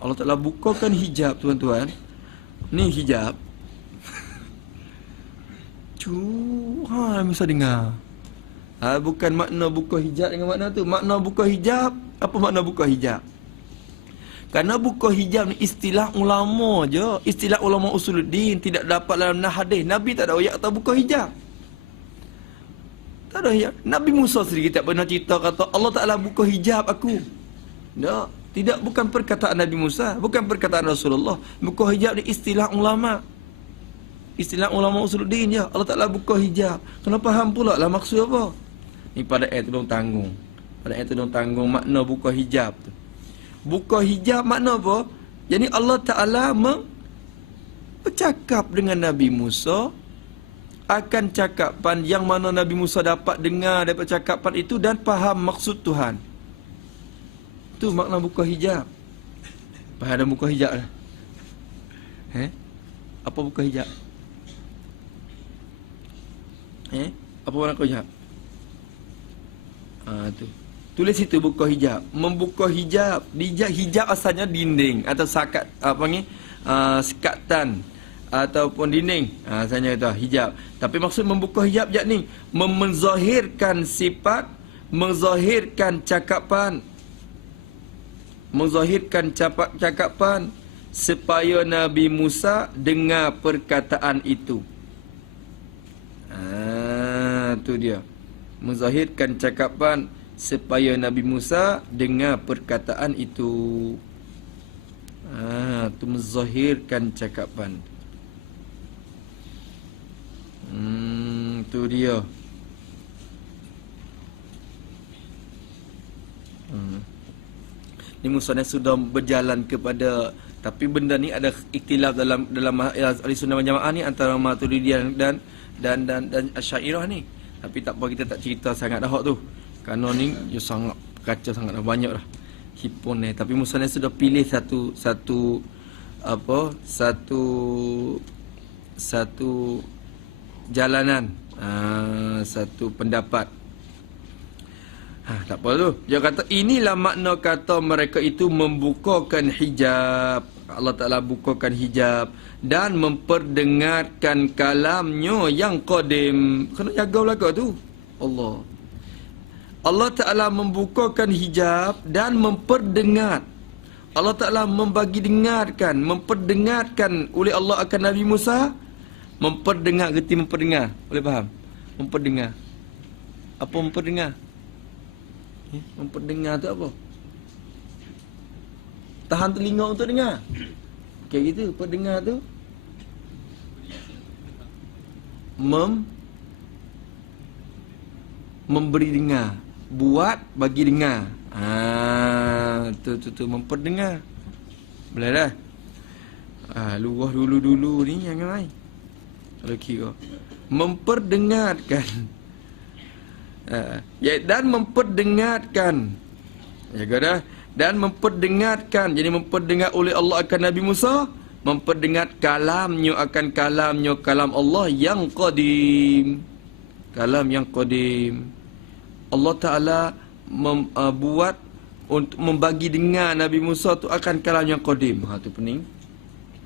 Allah Ta'ala bukakan hijab tuan-tuan. Ni hijab. Masa dengar. Bukan makna buka hijab dengan makna tu. Makna buka hijab. Apa makna buka hijab? Kerana buka hijab ni istilah ulama je. Istilah ulama usuluddin. Tidak dapat dalam hadis. Nabi tak ada ayat kata buka hijab. Tak ada ayat. Nabi Musa sendiri tak pernah cerita kata Allah Ta'ala buka hijab aku. Tak. Tidak, bukan perkataan Nabi Musa, bukan perkataan Rasulullah. Buka hijab ni istilah ulama. Istilah ulama usuluddin je. Allah Ta'ala buka hijab. Kena faham pula lah maksud apa. Ni pada ayat tu dong tanggung. Pada ayat tu dong tanggung makna buka hijab tu. Buka hijab makna apa? Jadi Allah Ta'ala bercakap dengan Nabi Musa akan cakapan yang mana Nabi Musa dapat dengar daripada cakapan itu dan faham maksud Tuhan. Itu makna buka hijab. Faham dah buka hijab lah. Apa buka hijab? Apa makna buka hijab? Tu. Tulis situ buka hijab. Membuka hijab. Hijab asalnya dinding atau sakat apa ni? Sekatan ataupun dinding. Asalnya itu hijab. Tapi maksud membuka hijab yakni menzahirkan sifat, menzahirkan cakapan, menzahirkan cakapan supaya Nabi Musa dengar perkataan itu. Tu dia. Menzahirkan cakapan supaya Nabi Musa dengar perkataan itu. Tu menzahirkan cakapan. Tu dia. Ni Musa ni sudah berjalan kepada, tapi benda ni ada ikhtilaf dalam ahli sunnah wal jamaah ni antara Maturidiyah dan Asy'ariyah ni. Tapi tak apa, kita tak cerita sangat dah tu. Kerana ni dia sangat kacau, sangat dah banyak dah hipon ni. Tapi Musa ni sudah pilih satu jalanan, satu pendapat. Tak apa tu. Dia kata inilah makna kata mereka itu membukakan hijab. Allah Ta'ala bukakan hijab dan memperdengarkan kalamnya yang qadim. Kena jaga belaka tu. Allah Ta'ala membukakan hijab dan memperdengar. Allah Ta'ala membagi dengarkan, memperdengarkan oleh Allah akan Nabi Musa. Memperdengar, gerti memperdengar? Boleh faham? Memperdengar. Apa memperdengar? Memperdengar tu apa? Tahan telinga untuk dengar. Kayak gitu, pendengar tu memberi dengar, buat bagi dengar. Tu memperdengar. Boleh dah. Luah dulu ni jangan main. Kalau kira memperdengarkan. Dan memperdengarkan. Jaga dah. Dan memperdengarkan. Jadi memperdengar oleh Allah akan Nabi Musa, memperdengar kalamnya akan kalam Allah yang qadim. Kalam yang qadim. Allah Ta'ala buat untuk membagi dengar Nabi Musa tu akan kalam yang qadim. Tu pening.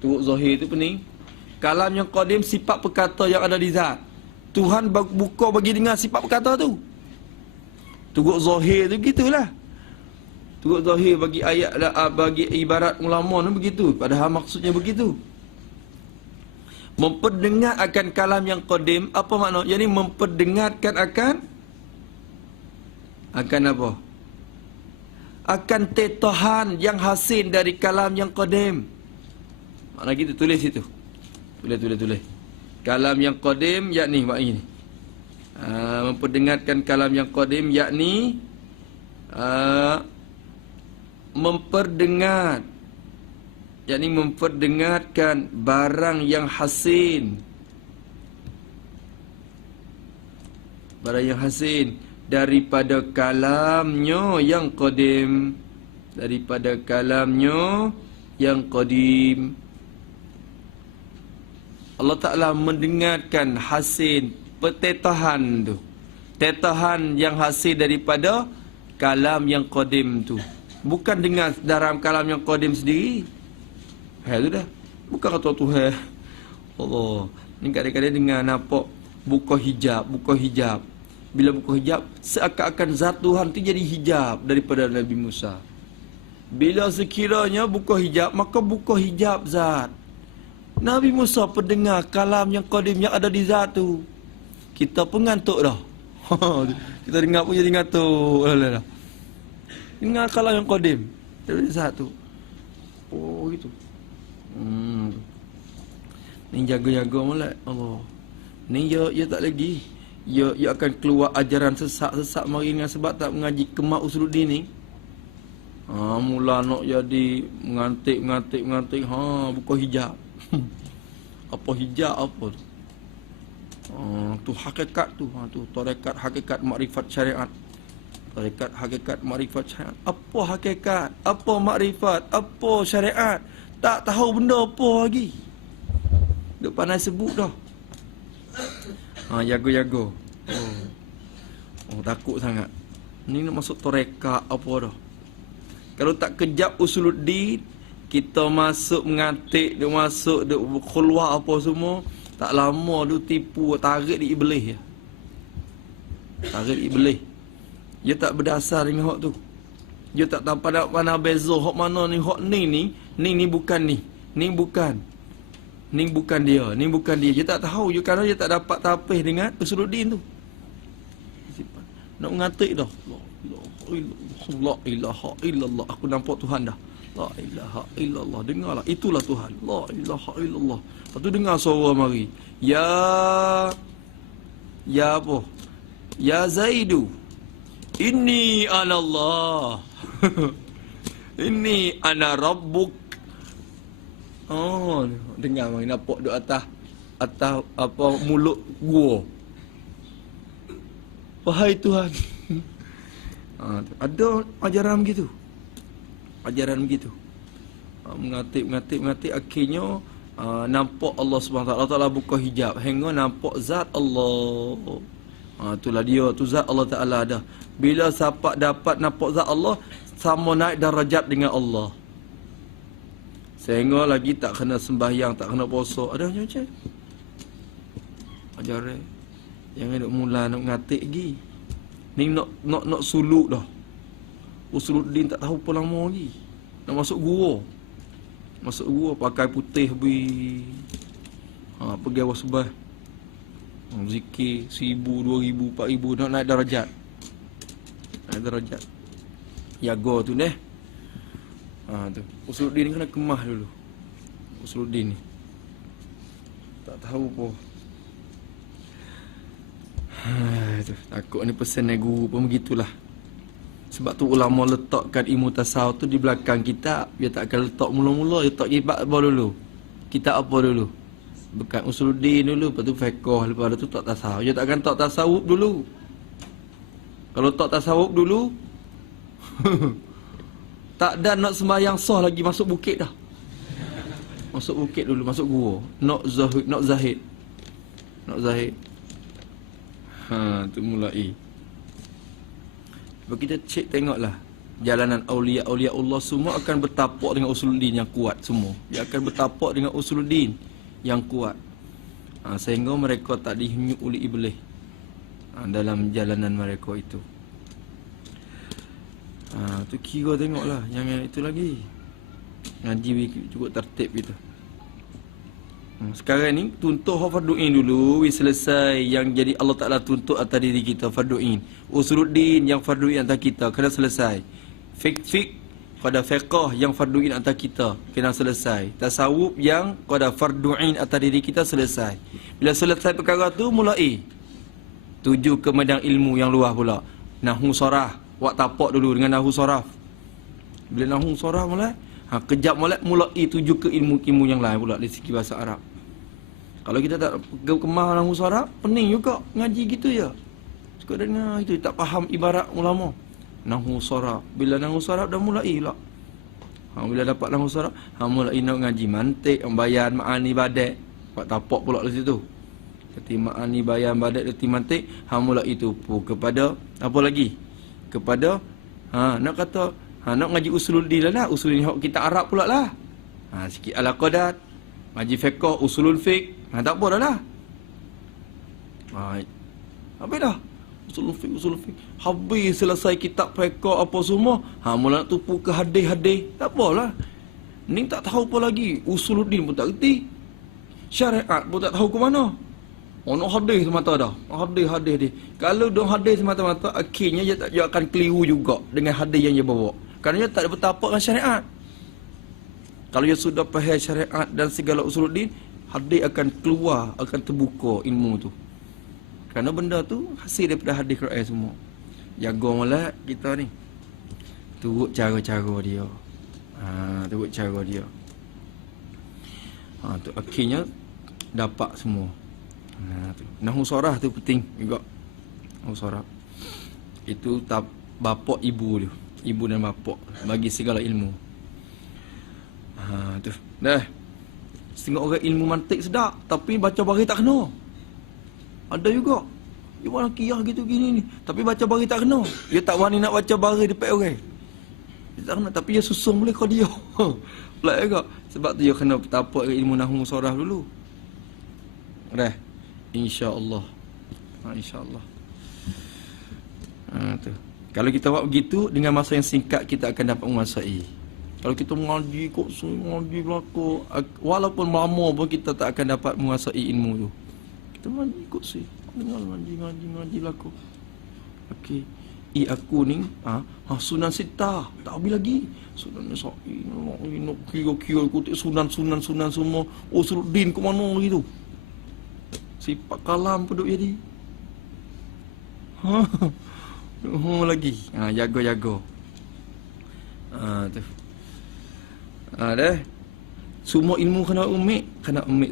Turut zahir tu pening. Kalam yang qadim sifat perkata yang ada di zat. Tuhan buka bagi dengar sifat perkata tu. Turut zahir tu gitulah. Turut zahir bagi ayat, bagi ibarat ulama tu begitu. Padahal maksudnya begitu. Memperdengar akan kalam yang qadim, apa makna? Yang ni memperdengarkan akan apa? Akan tetahan yang hasil dari kalam yang qadim. Makna gitu, tulis itu. Tulis. Kalam yang qadim yakni makna ini. Memperdengarkan kalam yang qadim yakni memperdengar, yakni memperdengarkan barang yang hasin, barang yang hasin daripada kalamnya yang qadim, daripada kalamnya yang qadim. Allah Ta'ala mendengarkan hasin petetahan tu, tetahan yang hasil daripada kalam yang qadim tu. Bukan dengar dalam kalam yang qadim sendiri. Tu dah. Bukan kata Tuhan. Allah. Ni kadang-kadang dengar nampak buka hijab. Bila buka hijab, seakan-akan zat Tuhan tu jadi hijab daripada Nabi Musa. Bila sekiranya buka hijab, maka buka hijab zat. Nabi Musa pendengar kalam yang qadim yang ada di zat tu. Kita pun ngantuk dah. Kita dengar pun jadi ngantuk. Dengar kalam yang qadim. daripada satu. Oh gitu. Ni jaga-jaga molek Allah. Ni ya tak lagi. Ya akan keluar ajaran sesat mari dengan sebab tak mengaji kemak usuluddin ni. Mula nak jadi mengantik. Buka hijab. Apa hijab apa tu? Tu hakikat tu. Tu tarekat hakikat makrifat syariat. Tarekat hakikat makrifat syariat. Apa hakikat? Apa makrifat? Apa syariat? Tak tahu benda apa lagi. Duk pandai sebut dah. Jaga-jaga. Takut sangat. Ni nak masuk tarekat apa dah. Kalau tak kejap usuluddin, kita masuk mengantik, dia masuk, dia keluar apa semua, tak lama dia tipu, tarik di iblis ya. Tarik di iblis. Dia tak berdasar dengan hak tu. Dia tak tahu pada beza hak mana ni, hak ni bukan ni. Ni bukan. Ni bukan dia, ni bukan dia. Dia tak tahu, kerana dia tak dapat tapih dengan usuluddin tu. Nak mengantik dah. La ilaha illallah. Aku nampak Tuhan dah. La ilaha illallah. Dengarlah. Itulah Tuhan. La ilaha illallah. Lepas tu dengar suara mari. Ya apa? Ya Zaidu. Inni anallah. Inni ana rabbuk. Dengar mari. Nampak duk atas apa mulut gua. Wahai Tuhan. Ada ajaran begitu. Ajaran begitu. Mengatik akhirnya nampak Allah Subhanahu Wa Taala buka hijab hingga nampak zat Allah. Itulah dia tu zat Allah Taala dah. Bila siapa dapat nampak zat Allah, sama naik darajat dengan Allah. Sehingga lagi tak kena sembahyang, tak kena puasa. Ada macam-macam. Ajaran jangan nak mula nak ngatik lagi. Ni nak suluk dah. Usuluddin tak tahu apa lama lagi. Nak masuk gua. Masuk gua pakai putih pergi awal subah. Zikir 1000, 2000, 4000 nak naik darajat. Naik darajat. Jaga tu deh. Tu. Usuluddin ni kena kemah dulu. Usuluddin ni. Tak tahu apa. Takut ni pesan guru pun begitulah. Sebab tu ulama letakkan ilmu tasawuf tu di belakang kitab. Dia tak akan letak mula-mula. Dia letak kitab apa dulu? Kitab apa dulu? Bukan usuluddin dulu. Lepas tu fiqh. Lepas tu tak tasawuf. Dia tak akan tak tasawuf dulu. Kalau tak tasawuf dulu tak ada nak sembahyang sah lagi. Masuk bukit dah. Masuk bukit dulu. Masuk gua. Nak zahid. Tu mulai. Kalau kita cek tengoklah jalanan aulia Allah semua akan bertapak dengan usuluddin yang kuat semua. Dia akan bertapak dengan usuluddin yang kuat. Sehingga mereka tak dihinyuk oleh iblis dalam jalanan mereka itu. Tu kira tengoklah jangan itu lagi. Ngaji cukup tertib gitu. Sekarang ni tuntut fardu'in dulu, selesai yang jadi Allah Ta'ala tuntut atas diri kita fardu'in. Usuluddin yang fardu'in atas kita kena selesai. Fiqh pada fiqh yang fardu'in atas kita kena selesai. Tasawuf yang pada fardu'in atas diri kita selesai. Bila selesai perkara tu mulai tuju ke medan ilmu yang luas pula. Nahwu sarah, wak tapak dulu dengan nahwu saraf. Bila nahwu sarah kejap mulai tuju ke ilmu-ilmu yang lain pula dari segi bahasa Arab. Kalau kita tak kemah nahwu saraf, pening juga ngaji gitu ya. Suka dengar itu tak faham ibarat ulama. Nahwu saraf. Bila nahwu saraf dah mulai pula. Bila dapat nahwu saraf, mulai nak ngaji mantik, bayan, ma'ani, badat. Buat tapak pula di situ. Kati ma'ani, bayan, badat, kati mantik, mulai itu pun kepada apa lagi? Kepada nak kata nak ngaji usuluddin lah. Usuluddin kita Arab pula lah. Sikit al-qadat, ngaji fiqh, usulul fiqh. Tak apa dah lah. Apa dah? Usulul fiqh. Habis selesai kitab fiqh apa semua, mula nak tupu ke hadis-hadis. Tak apalah. Ni tak tahu apa lagi. Usuluddin pun tak reti. Syariat pun tak tahu ke mana. Nak hadis semata dah. Hadis. Kalau dah hadis semata-mata, akhirnya dia akan keliru juga dengan hadis yang dia bawa. Kerana dia tak ada bertapak dengan syariat. Kalau dia sudah faham syariat dan segala usuluddin, hadis akan keluar, akan terbuka ilmu tu. Kerana benda tu hasil daripada hadis Quran semua. Jaga molek kita ni. Turut cara-cara dia. Turut cara dia. Tu akhirnya dapat semua. Tu. Nahu sorah tu penting juga. Nahu sorah. Itu bapak ibu dia. Ibu dan bapak bagi segala ilmu. Tu. Dah. Setengah orang ilmu mantik sedap, tapi baca baris tak kena. Ada juga. Dia orang kiyah gitu gini ni, tapi baca baris tak kena. Dia tak wani nak baca baris depan orang. Dia tak kena, tapi dia susung boleh kau dia. Pelik juga. Sebab tu dia kena tapak ilmu nahwu sorah dulu. Dah. Insya-Allah. Insya-Allah. Tu. Kalau kita buat begitu, dengan masa yang singkat kita akan dapat menguasai. Kalau kita mengaji kok mengaji belaka, walaupun lama pun kita tak akan dapat menguasai ilmu tu. Kita mengaji kok dengar ngaji belaka. Okey. Aku ni sunan sitah tak habis lagi. Sunan Nasa'i nak kira-kira kutip sunan semua. Usuluddin ke mana gitu. Sifat kalam pun duk jadi. Lagi. Jaga-jaga. Tu. Dah. Semua ilmu kena umik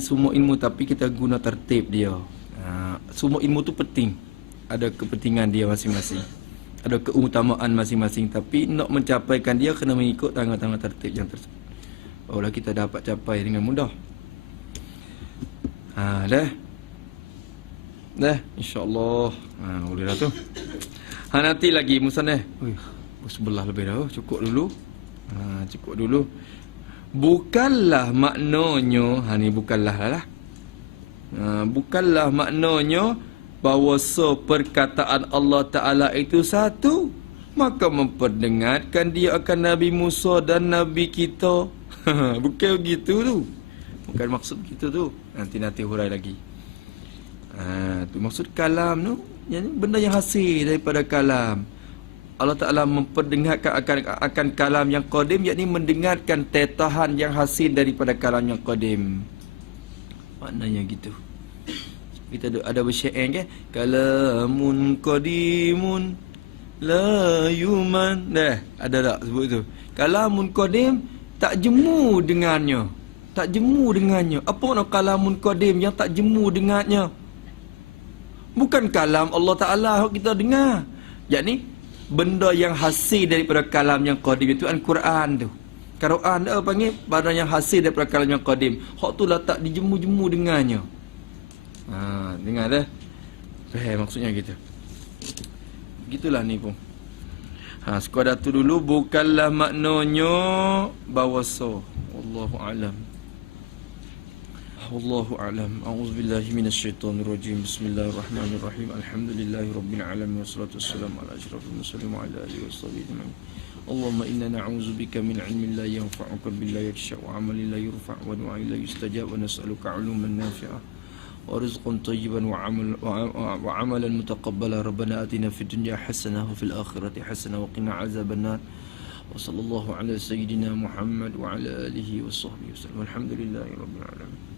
semua ilmu, tapi kita guna tertib dia. Semua ilmu tu penting. Ada kepentingan dia masing-masing. Ada keutamaan masing-masing, tapi nak mencapaikan dia kena mengikut tangga-tangga tertib yang tersebut. Barulah kita dapat capai dengan mudah. Dah. Insya-Allah. Boleh dah tu. Nanti lagi musannaf. Sebelah lebih dah. Cukup dulu. Bukanlah maknanya, ni bukanlah lah. Bukanlah maknanya bahawa perkataan Allah Ta'ala itu satu, maka memperdengarkan dia akan Nabi Musa dan Nabi kita. Bukan begitu tu. Bukan maksud begitu tu. Nanti hurai lagi. Tu maksud kalam tu, yang benda yang hasil daripada kalam. Allah Ta'ala memperdengarkan akan kalam yang qadim, yakni mendengarkan tetahan yang hasil daripada kalam yang qadim. Maknanya gitu. Kita ada bersyair kan, kalamun qadimun la yuman. Ada tak sebut tu? Kalamun qadim tak jemu dengannya. Apa makna kalamun qadim yang tak jemu dengannya? Bukan kalam Allah Ta'ala yang kita dengar, yakni benda yang hasil daripada kalam yang qadim itu Al-Quran tu. Quran dah panggil benda yang hasil daripada kalam yang qadim. Hak tu lah tak dijemu-jemu dengannya. Dengar dah. Maksudnya gitu. Gitulah ni pun. Sekadar tu dulu, bukanlah maknanya bahawa wallahu alam. Wallahu alam. A'udzubillahi minasyaitonirrajim. Bismillahirrahmanirrahim. Alhamdulillahirabbil alamin wassalatu wassalamu ala asyrafil mursalin wa ala alihi washabihi ajma'in. Allahumma inna na'udzubika min 'ilmin la yanfa'u qalbin la yakhsha wa 'amalin la yurfa' wa du'ain la yustajab wa nas'aluka 'uluman nafi'ah wa rizqan tayyiban wa 'amalan mutaqabbala. Rabbana atina fid dunya hasanah wa fil akhirati hasanah wa qina 'adzaban nar. Wa sallallahu ala sayyidina Muhammad wa ala alihi washabbihi wasallam. Alhamdulillahirabbil alamin.